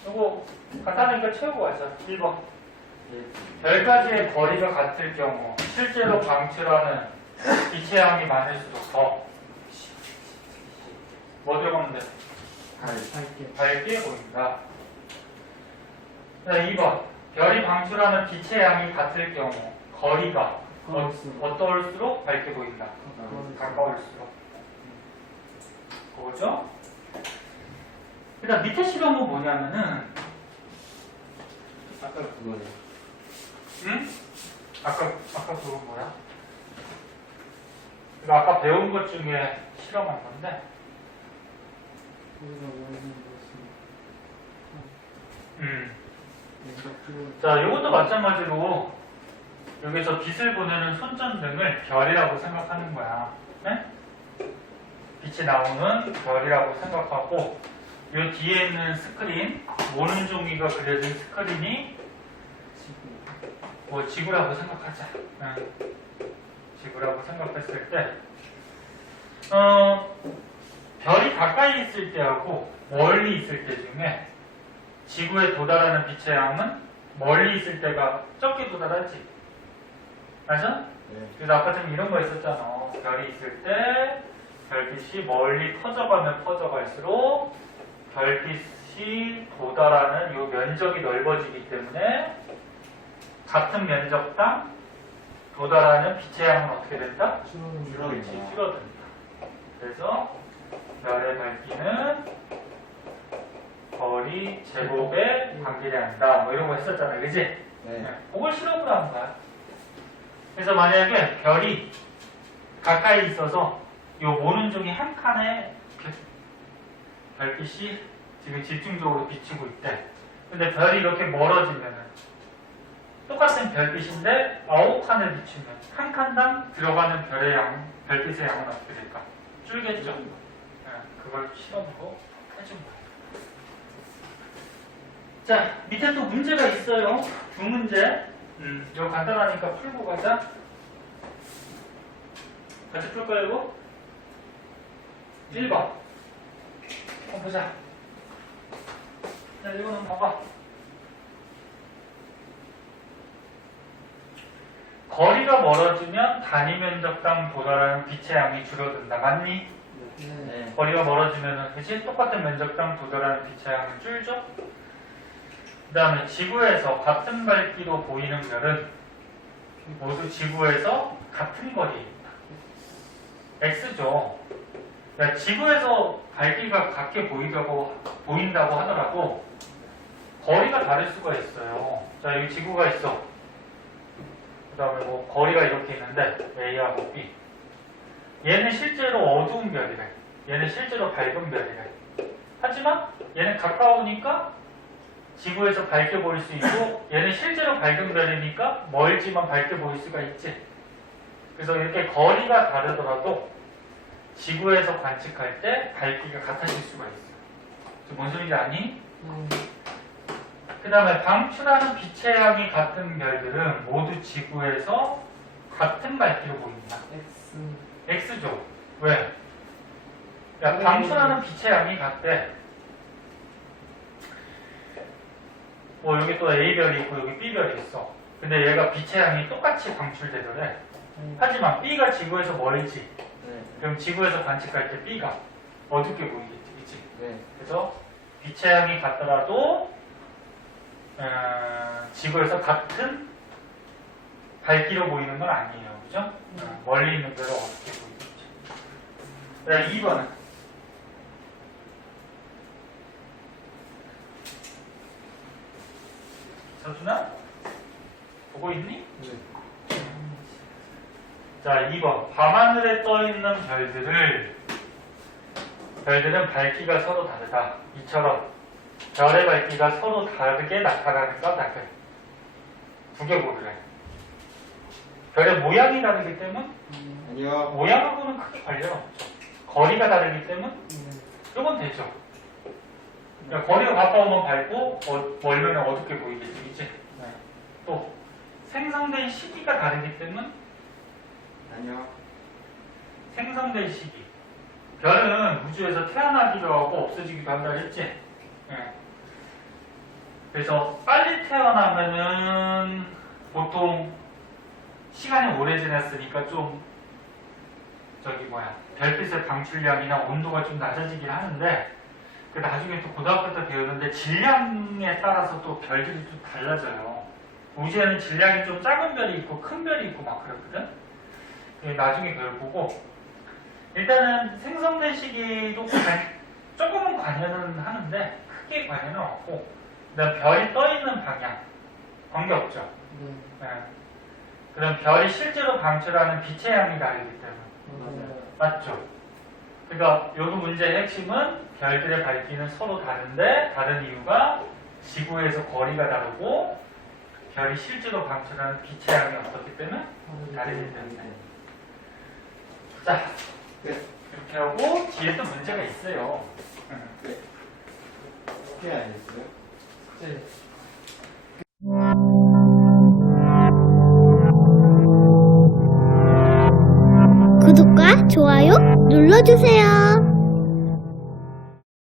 이거 간단하니까 채우고 가자. 1번. 별까지의 거리가 같을 경우 실제로 방출하는 빛의 양이 많을수록 더 뭐 들어가면 돼? 밝게 보인다. 네, 2번. 별이 방출하는 빛의 양이 같을 경우 거리가 어떨수록 밝게 보인다. 가까울수록. 그거죠? 그 다음 밑에 실험은 뭐냐면은 아까 그거네. 응? 아까 그건 뭐야? 이거 아까 배운 것 중에 실험한 건데 자, 이것도 마찬가지로 여기서 빛을 보내는 손전등을 별이라고 생각하는 거야. 네? 빛이 나오는 별이라고 생각하고 이 뒤에 있는 스크린, 모는 종이가 그려진 스크린이 뭐 지구라고 생각하자. 지구라고 생각했을 때 별이 가까이 있을 때하고 멀리 있을 때 중에 지구에 도달하는 빛의 양은 멀리 있을 때가 적게 도달하지. 맞아? 네. 그래서 아까 좀 이런 거 있었잖아. 별이 있을 때 별빛이 멀리 퍼져가면 퍼져갈수록 별빛이 도달하는 이 면적이 넓어지기 때문에 같은 면적당 도달하는 빛의 양은 어떻게 된다? 줄어든다. 그래서 별의 밝기는 거리 별이 제곱의 관계량이다. 뭐 이런 거 했었잖아요. 그지? 네. 그걸 실험으로 한 거야. 그래서 만약에 별이 가까이 있어서 요 모는 종이 한 칸에 별빛이 지금 집중적으로 비추고 있대. 근데 별이 이렇게 멀어지면은 똑같은 별빛인데 9칸을 비추면 한 칸당 들어가는 별빛의 양은 어떻게 될까? 줄겠죠? 네, 그걸 실험으로 해준 거예요. 자, 밑에 또 문제가 있어요. 두 문제. 이거 간단하니까 풀고 가자. 같이 풀까요, 이거? 1번. 한번 보자. 자, 이거는 봐봐. 거리가 멀어지면 단위 면적당 도달하는 빛의 양이 줄어든다. 맞니? 네. 거리가 멀어지면, 그치? 똑같은 면적당 도달하는 빛의 양이 줄죠? 그 다음에 지구에서 같은 밝기로 보이는 별은 모두 지구에서 같은 거리입니다. X죠. 그러니까 지구에서 밝기가 같게 보인다고 하더라도 거리가 다를 수가 있어요. 자, 여기 지구가 있어. 그 다음에 뭐 거리가 이렇게 있는데 A하고 B. 얘는 실제로 어두운 별이래. 얘는 실제로 밝은 별이래. 하지만 얘는 가까우니까 지구에서 밝게 보일 수 있고 얘는 실제로 밝은 별이니까 멀지만 밝게 보일 수가 있지. 그래서 이렇게 거리가 다르더라도 지구에서 관측할 때 밝기가 같아질 수가 있어요. 뭔 소리인지 아니? 그 다음에 방출하는 빛의 양이 같은 별들은 모두 지구에서 같은 밝기로 보입니다. X죠. 왜? 야, 방출하는 빛의 양이 같대. 뭐 여기 또 A별이 있고 여기 B별이 있어. 근데 얘가 빛의 양이 똑같이 방출되더래. 하지만 B가 지구에서 멀지. 그럼 지구에서 관측할 때 B가 어둡게 보이겠지. 그치? 네. 그래서 빛의 양이 같더라도 지구에서 같은 밝기로 보이는 건 아니에요. 그죠? 멀리 있는 별은 어떻게 보이겠죠. 네, 2번은 서준아? 보고 있니? 네. 자, 2번. 밤하늘에 떠있는 별들은 밝기가 서로 다르다. 이처럼 별의 밝기가 서로 다르게 나타나는 거다. 두 개 고르래. 별의 모양이 다르기 때문 아니요. 모양하고는 크게 관련 없죠. 거리가 다르기 때문 이건 되죠. 그러니까 거리가 가까우면 밝고 멀면 어둡게 보이겠지. 그치? 또 생성된 시기가 다르기 때문 아니요. 생성된 시기. 별은 우주에서 태어나기도 하고 없어지기도 한다 했지? 그래서 빨리 태어나면은 보통 시간이 오래 지났으니까 좀 별빛의 방출량이나 온도가 좀 낮아지긴 하는데 그 나중에 또 고등학교 때 배우는데 질량에 따라서 또 별들이 좀 달라져요. 우주에는 질량이 좀 작은 별이 있고 큰 별이 있고 막 그렇거든. 나중에 배워보고 일단은 생성된 시기도 조금은 관여는 하는데 크게 관여는 없고 그다음 별이 떠있는 방향 관계없죠. 그다음 별이 실제로 방출하는 빛의 양이 다르기 때문에 맞죠? 그러니까 여기 문제의 핵심은 별들의 밝기는 서로 다른데 다른 이유가 지구에서 거리가 다르고 별이 실제로 방출하는 빛의 양이 없었기 때문에 다르기 때문에. 자, 이렇게 하고 뒤에 또 문제가 있어요. 어떻게 아니었어요? 네. 구독과 좋아요 눌러주세요.